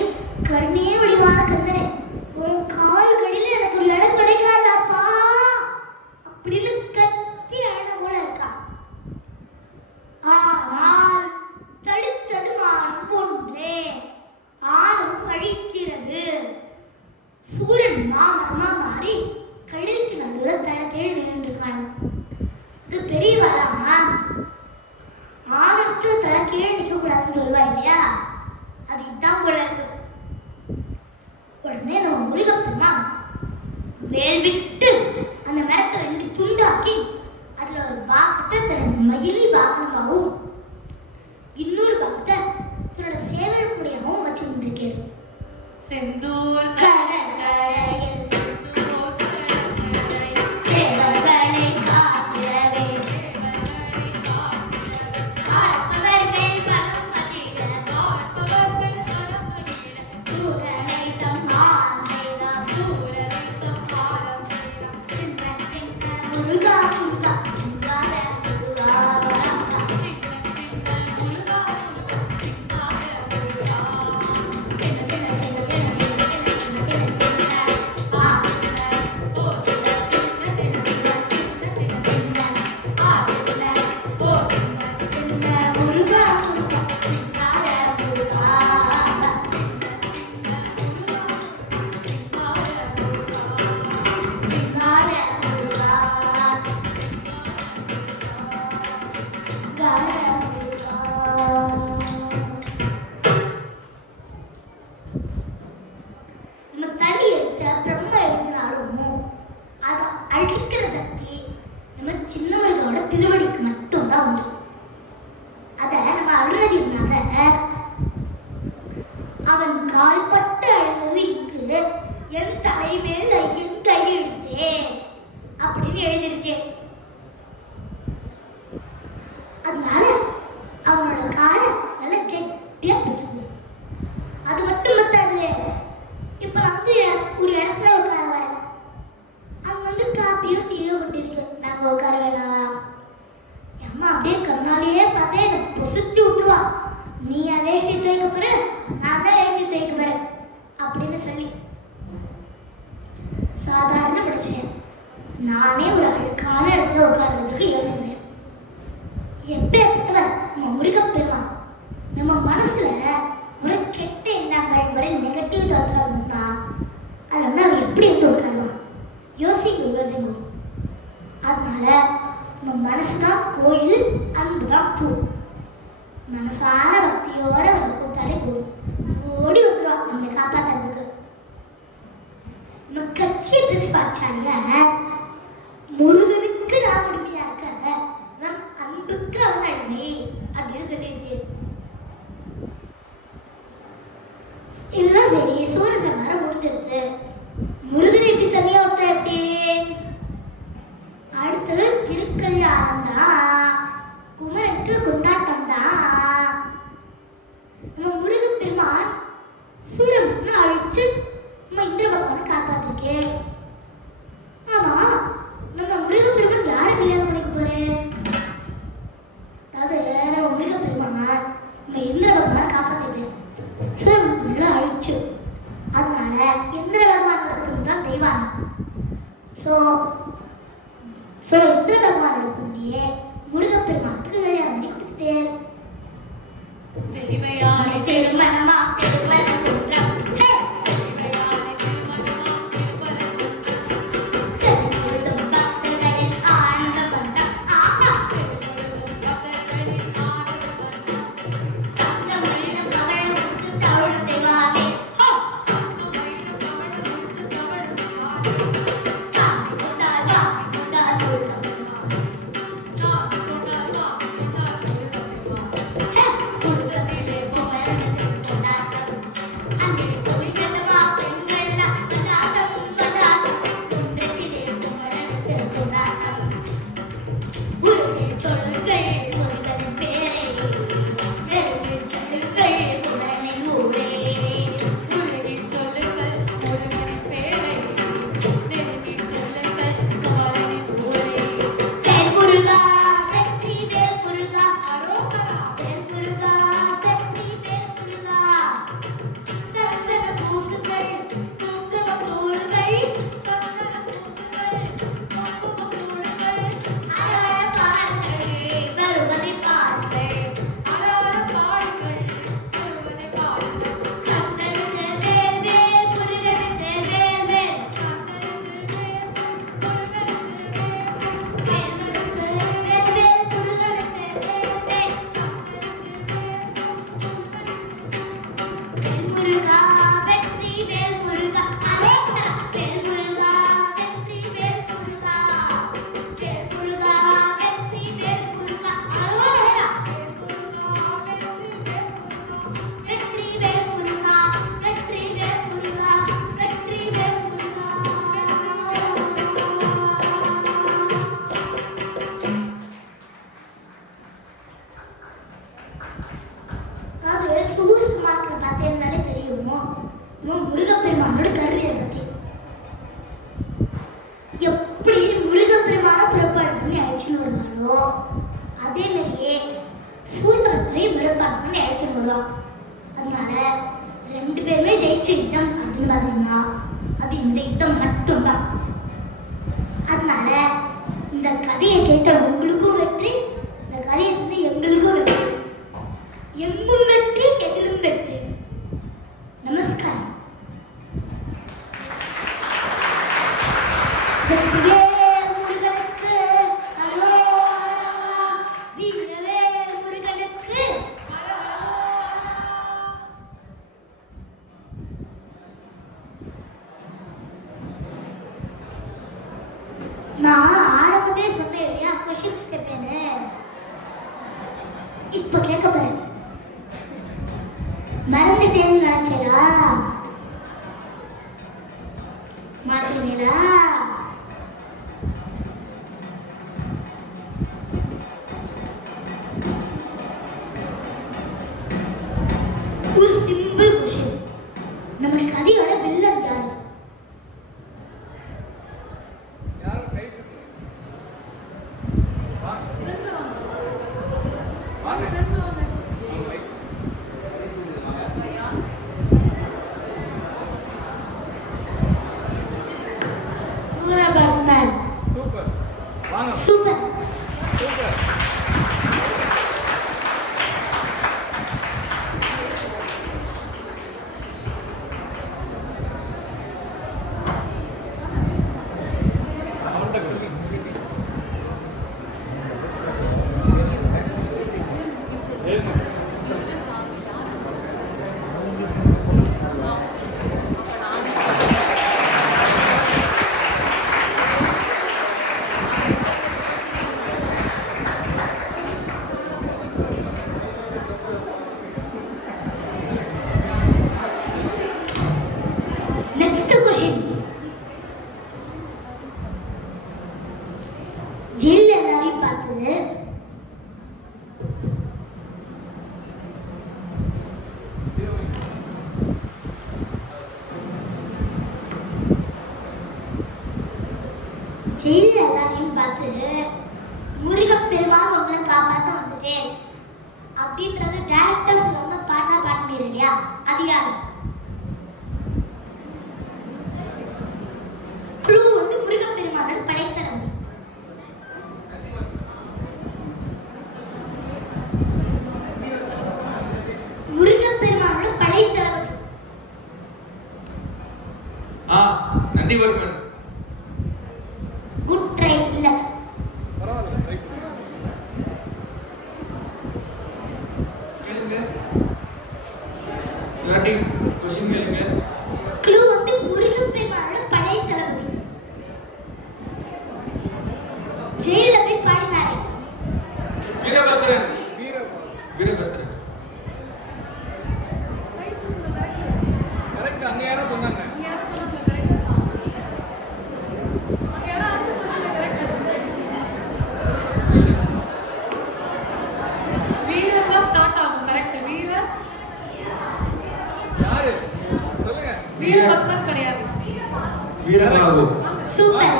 கருணையே வடிவான கந்தனே, உன் கால்களில் எனக்கு ஒரு இடம் கிடைக்காதாப்பா அப்படின்னு கத்தி அழுத போல இருக்கா. ஆனால் தடுத்தடுமானம் ஒன்றே, ஆணும் அழிக்கிறது. சூரன் மாமரமா மாறி கடலுக்கு நடுவில் தடக்கீழ் நின்றுருக்கான். இது பெரியவராமா, ஆணுக்கு தடக்கீழ் நிற்க கூடாதுன்னு சொல்லுவா இல்லையா, அது இதான் போல இருக்கு. உடனே நம்ம முருகப்பெருமான் வேல் விட்டு அந்த மரத்தை ரெண்டு துண்டாக்கி அதுல ஒரு பாகத்தை தன் மயிலி பாகமாகவும் இன்னொரு பாகத்தை தன்னோட சேவலுக்குடையவும் வச்சிருந்திருக்கேன். செந்தூர் கடற்கரையில் செந்தூர் கடற்கரையில் சேவல்களை காக்கிறவே பார்ப்பவர்கள் பரமதிகள் பார்ப்பவர்கள் பரமகிட சூரனை சம்ஹாரம் செய்தார். சூரனை சம்ஹாரம் செய்தார். சின்ன சின்ன முருகா முருகா சிங்கார முருகா. சின்ன முருகா சிங்கார முருகா. சின்ன சின்ன சின்ன சின்ன சின்ன சின்ன சின்ன சின்ன சின்ன ஆ ஓ சின்ன சின்ன சின்ன சின்ன சின்ன சின்ன ஆ சின்ன ஓ சின்ன சின்ன முருகா முருகா சிங்கார முருகா. சிங்கார முருகா சிங்கார முருகா. நம்ம தண்ணி எடுத்த பிரம்ம எழுதினாலும் அதை அழிக்கிற சக்தி நம்ம சின்னவர்களோட திருவடிக்கு மட்டும்தான் உண்டு. அத நம்ம அருணகிரினால அவன் கால்பட்டு அழுவது இங்கு என் தலைமேல் என் கையெழுத்தே அப்படின்னு எழுதியிருக்கேன். அதனால அவனோட காலை நல்லா கெட்டியா பிடிச்சிருந்தேன். அது மட்டும் பத்தாது, இப்ப நான் வந்து ஒரு இடத்துல உட்கார வரேன், அங்க வந்து காப்பியோ டீயோ விட்டுருக்கு, நாங்க உட்கார வேணாவா? அம்மா அப்படியே கண்ணாலேயே பார்த்தே என்னை பொசுத்தி விட்டுருவா. நீ வேஷ்டி துவைக்க போற, நான் தான் வேஷ்டி துவைக்க போறேன் அப்படின்னு சொல்லி சாதாரண பிரச்சனை நானே ஒரு அழுக்கான இடத்துல உட்கார்றதுக்கு யோசிக்கிறேன். எப்பேற்பட்டவர் நம்ம முருகப்பெருமான் நம்ம மனசுல ஒரு கெட்ட எண்ணம் எண்ணங்கள் வரை நெகட்டிவ் தாட்ஸாக இருந்தா அது வந்து அவன் எப்படி இருந்து உட்காருவான்? யோசிக்கும். அதனால நம்ம மனசு தான் கோயில், அன்பு தான் பூ. மனசார பக்தியோட அவனை கூட்டாலே போதும், ஓடி வந்துடுவான் நம்மளை காப்பாற்றுறதுக்கு. நம்ம கட்சி பிரிச்சு பார்த்தாங்க, முருகனுக்கு நான் உரிமையா இருக்க, நம் அன்புக்கு அவன் அடிமை அப்படின்னு சொல்லிடுச்சு. இதெல்லாம் சரி, சூரசம்ஹாரம் முடிஞ்சிருச்சு. முருகன் எப்படி தனியா விட்டா எப்படி? அடுத்தது திருக்கல்யாணம் தான், குமரனுக்கு கொண்டாட்டம் தான். நம்ம முருகன் பெருமான் சூரனை அழிச்சு நம்ம இந்திர பகவானை காப்பாத்திருக்கேன். ஆமா, நம்ம முருகன் பெருமான் யாரை கல்யாணம் பண்ணிக்க போறேன்? அதாவது நம்ம முருகன் பெருமான் நம்ம இந்திர பகவானை காப்பாத்திட்டேன், சூரனை அழிச்சு. அதனால இந்திர பகவானோட தான் தெய்வானம். ஸோ இந்திர பகவானோட புண்ணியே முருகப்பெருமானுக்கு கல்யாணம் பண்ணி கொடுத்துட்டேன். திருமணமா திருமணம் முருகப்பெருமானோட கருணையை பத்தி எப்படி முருகப்பெருமான புறப்பாடு பண்ணி அழைச்சின்னு வருவாரோ அதே மாதிரியே சூரியனையும் புறப்பாடு பண்ணி அழைச்சின்னு வருவான். அதனால ரெண்டு பேருமே ஜெயிச்ச யுத்தம் அப்படின்னு பார்த்தீங்கன்னா அது இந்த யுத்தம் மட்டும்தான். அதனால இந்த கதையை கேட்ட உங்களுக்கும் வெற்றி, இந்த கதையை வந்து எங்களுக்கும் வெற்றி. எங்கும் வெற்றி, எதிலும் வெற்றி. நமஸ்காரம். நான் ஆரம்பமே சொன்னேன் இல்லையா, கொஸ்டின் கேட்பேன்னு. இப்ப கேட்க போறேன். மறந்துட்டேன்னு நினைச்சா மாட்டீங்களா? ஒரு சிம்பிள் கொஸ்டின், நம்ம கதையோட வில்லன் யாரு? சூப்பர். ஜெயில எல்லாரையும் பார்த்து முருகப்பெருமான் உங்களை காப்பாற்ற வந்துட்டேன் அப்படின்றது டைரக்டா சொல்லணும் பாட்டா பாட்டு இல்லையா? அது யாரு? குழு வந்து முருகப்பெருமானோட படைத்தளம். முருகப்பெருமானோட படைத்தளம். நந்திவர்மன். Good try. இல்ல பரவாயில்லை, ரைட். கேளுங்க. இல்லாட்டி क्वेश्चन கேளுங்க. க்ளூ வந்து முருகப்பெருமானோட படைத்தளபதி. ஜெயில போய் பாடினாரு. வீரபத்ரன். வீரபத்ரன். கரெக்ட். அங்க யாரோ சொன்னாங்க. வீரபத்ரன் கிடையாது. வீரபாகு. சூப்பர்.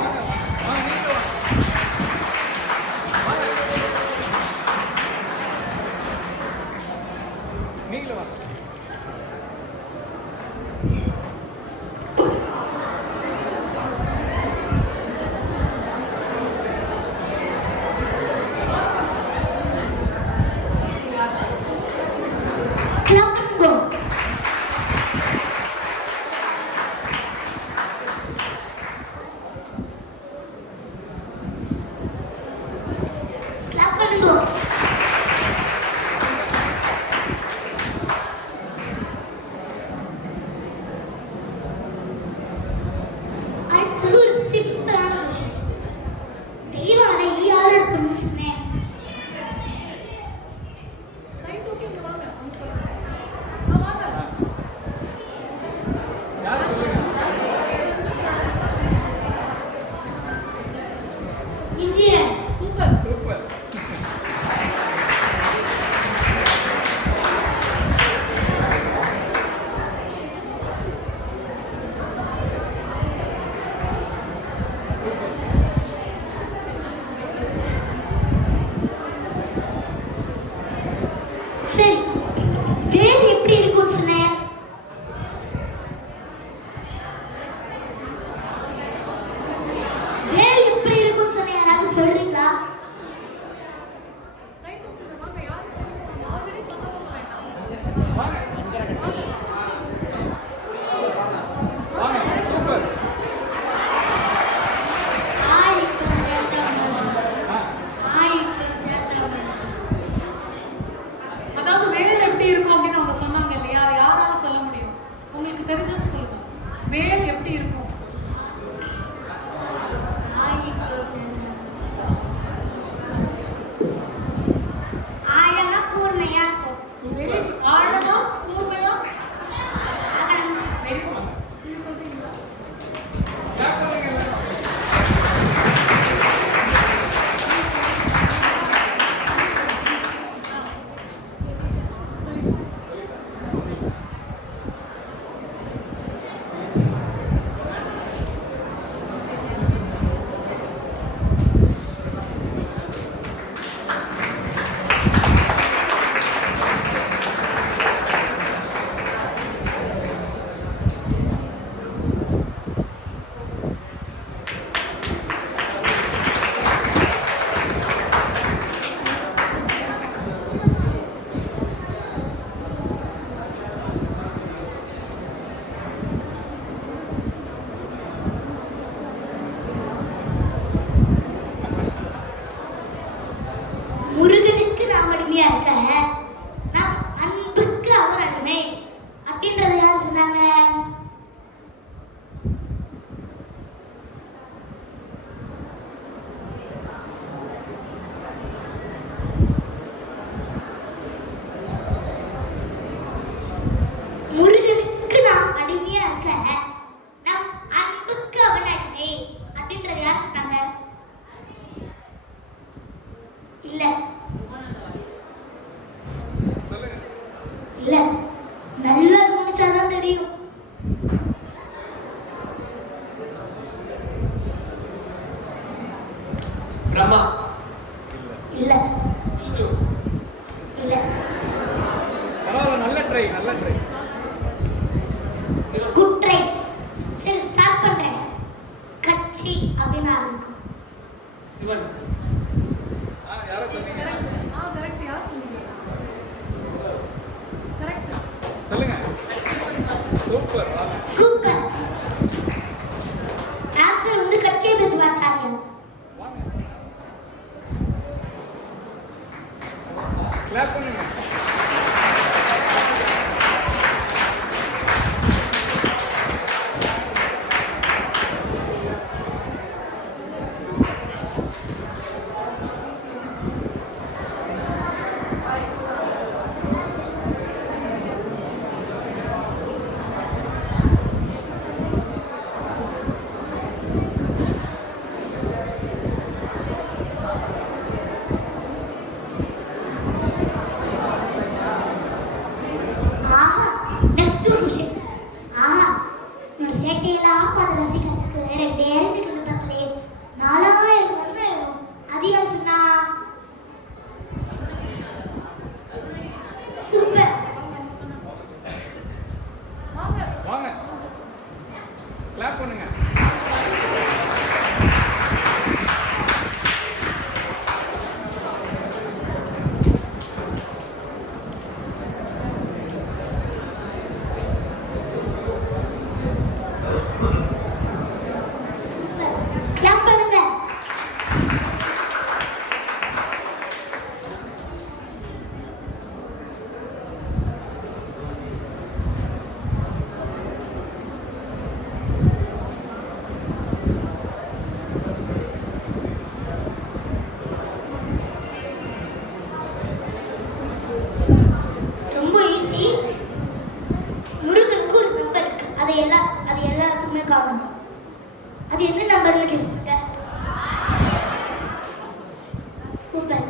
நீங்களே வா. Clap and go. Clap and go. அடுத்தது ஒரு சிம்பிளான விஷயம். தெய்வம் அதை யாரோட பண்ணி சொன்னேன்? யார் சொல்லுங்க. இந்தியன். சூப்பர். சூப்பர். சரி, வேல் எப்படி இருக்கும்னு சொன்னேன்? வேல் எப்படி இருக்கும்னு சொன்னேன், யாராவது சொல்றீங்களா? வாங்க. சூப்பர். அதாவது வேல் எப்படி இருக்கும் அப்படின்னு அவங்க சொன்னாங்க இல்லையா? யாரால சொல்ல முடியும்? உங்களுக்கு தெரிஞ்சது சொல்லுங்க. வேல் எப்படி இருக்கும்? ஆழமா கூர்மையா இருக்கும். வெரி ஆழமா கூர்மையா. Very good. நீங்க சொல்றீங்களா? கிளாப் பண்ணுங்க. முருகனுக்கு நாம் அடிமையா இருக்க, நாம் அன்புக்கு அவர் அடிமை அப்படின்றத யார் சொன்னாங்க? முருகனுக்கு நாம் அடிமையா இருக்க, நம் அன்புக்கு அவன் அடிமை அப்படின்றத யார் சொன்னாங்க? இல்ல சொல்லுங்க. இல்ல, நல்லா கவனிச்சாதான் தெரியும். ட்ரை நல்ல ட்ரை. Good try. சரி ஸ்டார்ட் பண்றேன். கட்சி அப்படின்னு ஆரம்பிக்கும். சிவன். யாரோ சொன்னீங்க? கரெக்ட். யார் சொன்னீங்க? கரெக்ட். சொல்லுங்க. சூப்பர். சூப்பர். ஆன்சர் வந்து கட்சி பேசுவாச்சாரியம். கிளாப் பண்ணுங்க. வாங்க. கிளாப் பண்ணுங்க. அது என்ன நம்பர்னு கேட்குங்க. சூப்பர்.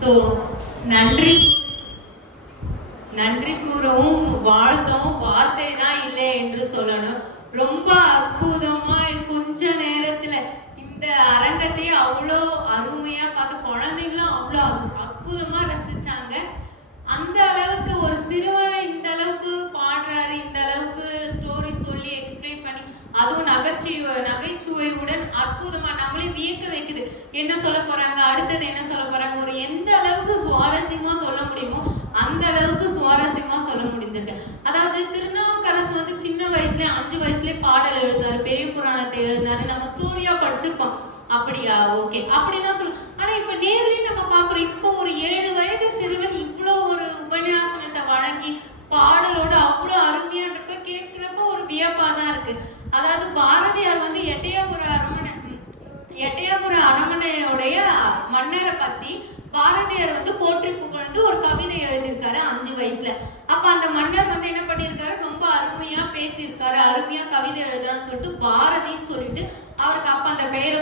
ஸோ நன்றி நன்றி கூறவும் வாழ்த்தவும் வார்த்தை தான் இல்லை என்று சொல்லணும். ரொம்ப அற்புதமா கொஞ்ச நேரத்துல இந்த அரங்கத்தை அவ்வளோ அருமையா பார்த்து குழந்தைகளும் அவ்வளோ அற்புதமா ரசிச்சாங்க. அந்த அளவுக்கு ஒரு சிறுவனை இந்த அளவுக்கு பாடுறாரு, இந்த அளவுக்கு ஸ்டோரி சொல்லி எக்ஸ்பிளைன் பண்ணி அதுவும் நகைச்சுவையுடன் அற்புதமா என்ன சொல்ல போறாங்க, அடுத்தது என்ன சொல்ல போறாங்க, ஒரு எந்த அளவுக்கு சுவாரஸ்யமா சொல்ல முடியுமோ அந்த அளவுக்கு சுவாரஸ்யமா சொல்ல முடிஞ்சிருக்கு. அதாவது திருநாவுக்கரசு வந்து சின்ன வயசுல 5 வயசுலயே பாடல் எழுதினாரு, பெரிய புராணத்தை எழுதினாரு, நம்ம ஸ்டோரியா படிச்சிருப்போம். அப்படியா, ஓகே, அப்படிதான் சொல்ல. ஆனா இப்ப நேர்லயும் நம்ம பாக்குறோம், இப்போ ஒரு 7 வயது சிறுவன் இவ்வளவு ஒரு உபன்யாசனத்தை வழங்கி பாடலோட அவ்வளவு அருமையா இருப்ப கேட்கிறப்ப ஒரு வியப்பாதான் இருக்கு. அதாவது பாரதியார் வந்து எட்டயபுர அரண்மனையோடைய மன்னரை பத்தி பாரதியார் வந்து போற்றி புகழ்ந்து ஒரு கவிதை எழுதியிருக்காரு 5 வயசுல. அப்ப அந்த மன்னர் வந்து என்ன பண்ணிருக்காரு, ரொம்ப அருமையா பேசியிருக்காரு, அருமையா கவிதை எழுதுறான்னு சொல்லிட்டு பாரதின்னு சொல்லிட்டு அவருக்கு அப்ப அந்த பெயரை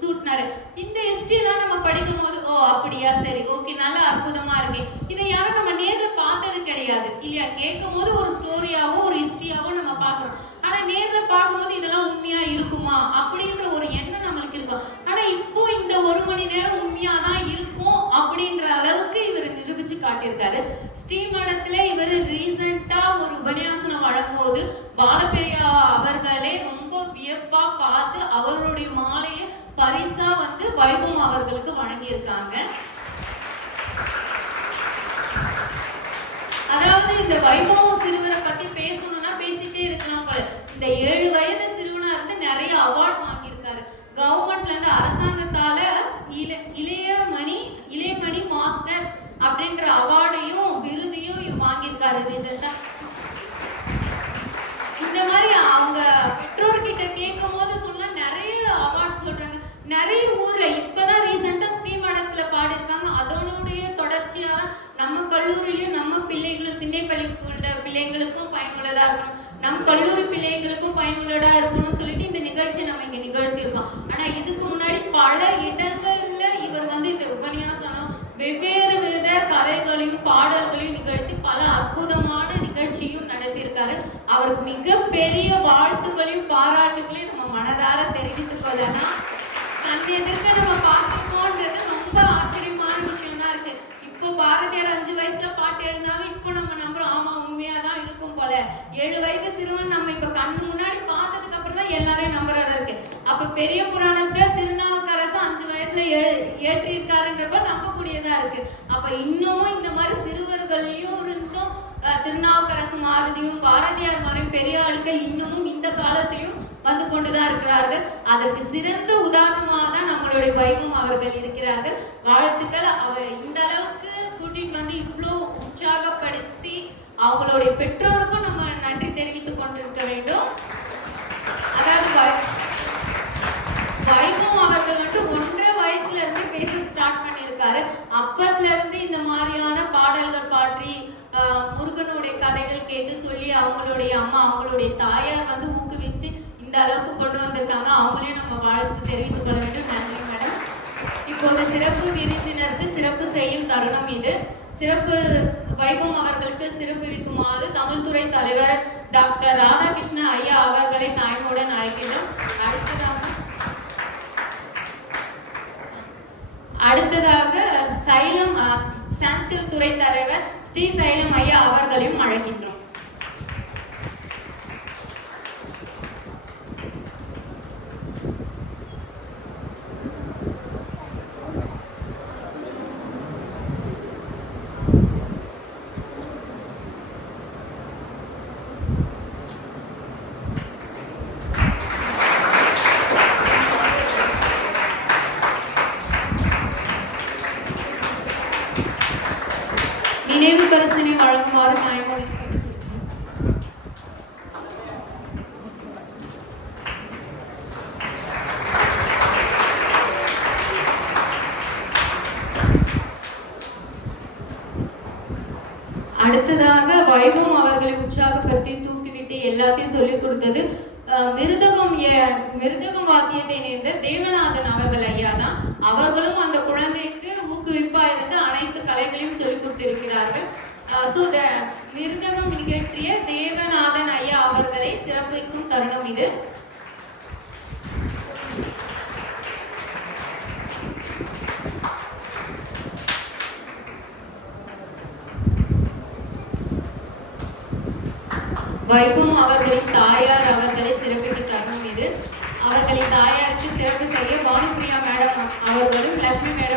சூட்டினாரு. இந்த ஹிஸ்டரி எல்லாம் நம்ம படிக்கும் போது ஓ அப்படியா, சரி, ஓகே, நல்லா அற்புதமா இருக்கு. இதை யாரும் நம்ம நேர்ல பார்த்தது கிடையாது இல்லையா? கேட்கும் போது ஒரு ஸ்டோரியாவோ ஒரு ஹிஸ்டரியாவோ நம்ம பாக்குறோம். ஆனா நேர்ல பார்க்கும்போது இதெல்லாம் உண்மையா இருக்குமா அப்படின்ற ஒரு எண்ணம் நம்மளுக்கு இருக்கும். ஆனா இப்போ இந்த 1 மணி நேரம் உண்மையாதான் இருக்கும் அப்படின்ற அளவுக்கு இவர் நிரூபிச்சு காட்டியிருக்காரு. ஸ்ரீமடத்துல இவர் ரீசெண்டா ஒரு உபன்யாசனம் வழங்கும்போது பாலபெரியா அவர்களே ரொம்ப வியப்பா பார்த்து அவருடைய மாலையை பரிசா வந்து வைபவம் அவர்களுக்கு வழங்கியிருக்காங்க. அதாவது இந்த வைபவம் சிறுவரை பத்தி பேசணும்னா பேசிட்டே இருக்கலாம் போல. இந்த 7 வயது சிறுவனா இருந்து நிறைய அவார்ட் வாங்கியிருக்காரு. கவர்மெண்ட்ல இருந்து அரசாங்கத்தால இளையமணி மாஸ்டர் அப்படின்ற அவார்டையும் விருதையும் வாங்கியிருக்காரு ரீசெண்டா. இந்த மாதிரி அவங்க பெற்றோர்கிட்ட கேட்கும் போது சொன்னா நிறைய அவார்ட் சொல்றாங்க. நிறைய ஊர்ல இப்பதான் ரீசெண்டா ஸ்ரீமடத்துல பாடிருக்காங்க. அதனுடைய தொடர்ச்சியா நம்ம கல்லூரியிலயும் நம்ம பிள்ளைகளும் திண்ணைப்பள்ளி பிள்ளைங்களுக்கும் பயனுள்ளதா இருக்கணும், நம் கல்லூரி பிள்ளைங்களுக்கும் பயனுள்ளதா இருக்கணும்னு சொல்லிட்டு இந்த நிகழ்ச்சியை நம்ம இங்க நிகழ்த்திருக்கோம். ஆனா இதுக்கு முன்னாடி பல இடங்கள்ல இவர் வந்து இந்த உபன்யாசனம் வெவ்வேறு வித கதைகளையும் பாடல்களையும் நிகழ்த்தி பல அற்புதமான நிகழ்ச்சியும் நடத்தியிருக்காரு. அவருக்கு மிகப்பெரிய வாழ்த்துக்களையும் பாராட்டுகளையும் நம்ம மனதார தெரிவித்துக் கொள்ளலாம். எதிர்க்க நம்ம பார்த்துக்கோன்றது ரொம்ப ஆச்சரியமான விஷயம் தான் இருக்கு. இப்போ பாரதியார் 5 வயசுல பாட்டு எழுதினாலும் இப்போ நம்ம நம்புறோம், ஆமா உண்மையாதான் இருக்கும் போல. 7 வயது சிறுவன் நம்ம இப்ப கண்ணு முன்னாடி பார்த்ததுக்கு அப்புறம் தான் எல்லாரையும் நம்புறதா இருக்கு. அப்ப பெரிய புராணத்தை திருநாவுக்கரசு 5 வயசுல ஏற்றி இருக்காருன்றப்ப நம்பக்கூடியதா இருக்கு. அப்ப இன்னமும் இந்த மாதிரி சிறுவர்களையும் இருந்தும் திருநாவுக்கரசு மாதிரியும் பாரதியார் மாதிரியும் பெரிய ஆட்கள் இன்னமும் இந்த காலத்தையும் வந்து கொண்டுதான் இருக்கிறார்கள். அதற்கு சிறந்த உதாரணமாக தான் நம்மளுடைய வைபவம் அவர்கள் இருக்கிறார்கள். வாழ்த்துக்கள். அவர் இந்த அளவுக்கு கூட்டிட்டு வந்து இவ்வளோ உற்சாகப்படுத்தி அவங்களுடைய பெற்றோருக்கும் நம்ம நன்றி தெரிவித்துக் கொண்டிருக்க வேண்டும். அதாவது வைபவம் அவர்கள் வந்து 1.5 வயசுல இருந்து பேச ஸ்டார்ட் பண்ணியிருக்காரு. அப்பத்துல இருந்து இந்த மாதிரியான பாடல்கள் பாற்றி முருகனுடைய கதைகள் கேட்டு சொல்லி அவங்களுடைய அம்மா அவங்களுடைய தாயார் வந்து ஊக்குவிச்சு இந்த அளவுக்கு கொண்டு வந்திருக்காங்க. அவங்களையும் நம்ம வாழ்த்து தெரிவித்துக் கொள்ள வேண்டும். நன்றி மேடம். இப்போது சிறப்பு விருந்தினருக்கு சிறப்பு செய்யும் தருணம் இது. சிறப்பு வைபவம் அவர்களுக்கு சிறப்பிக்குமாறு தமிழ்துறை தலைவர் டாக்டர் ராதாகிருஷ்ண ஐயா அவர்களை தாய்மையுடன் அழைக்கின்றோம். அடுத்ததாக சைலம் சான்ஸ்கிரிட் துறை தலைவர் ஸ்ரீ சைலம் ஐயா அவர்களையும் அழைக்கின்றோம். நினைவு பரிசினை வழங்குமாறு தாய்மொழி. அடுத்ததாக வைபவம் அவர்களை உற்சாகப்படுத்தி தூக்கிவிட்டு எல்லாத்தையும் சொல்லிக் கொடுத்தது மிருதகம் வாத்தியத்தை நேர்ந்த தேவநாதன் அவர்கள் ஐயா தான். அவர்களும் அந்த குழந்தைக்கு ஊக்குவிப்பா இருந்து அனைத்து கலைகளையும் சொல்லிக் கொடுத்திருக்கிறார்கள். மிருதகம் நிகழ்த்திய தேவநாதன் ஐயா அவர்களை சிறப்பிக்கும் தருணம் இது. வைபவம் அவர்களின் தாயார் அவர்களை சிறப்பிக்க தருணம் இது. அவர்களின் தாயாருக்கு சிறப்பு செய்ய பானுப்பிரியா மேடம் அவர்கள் எல்லாருமே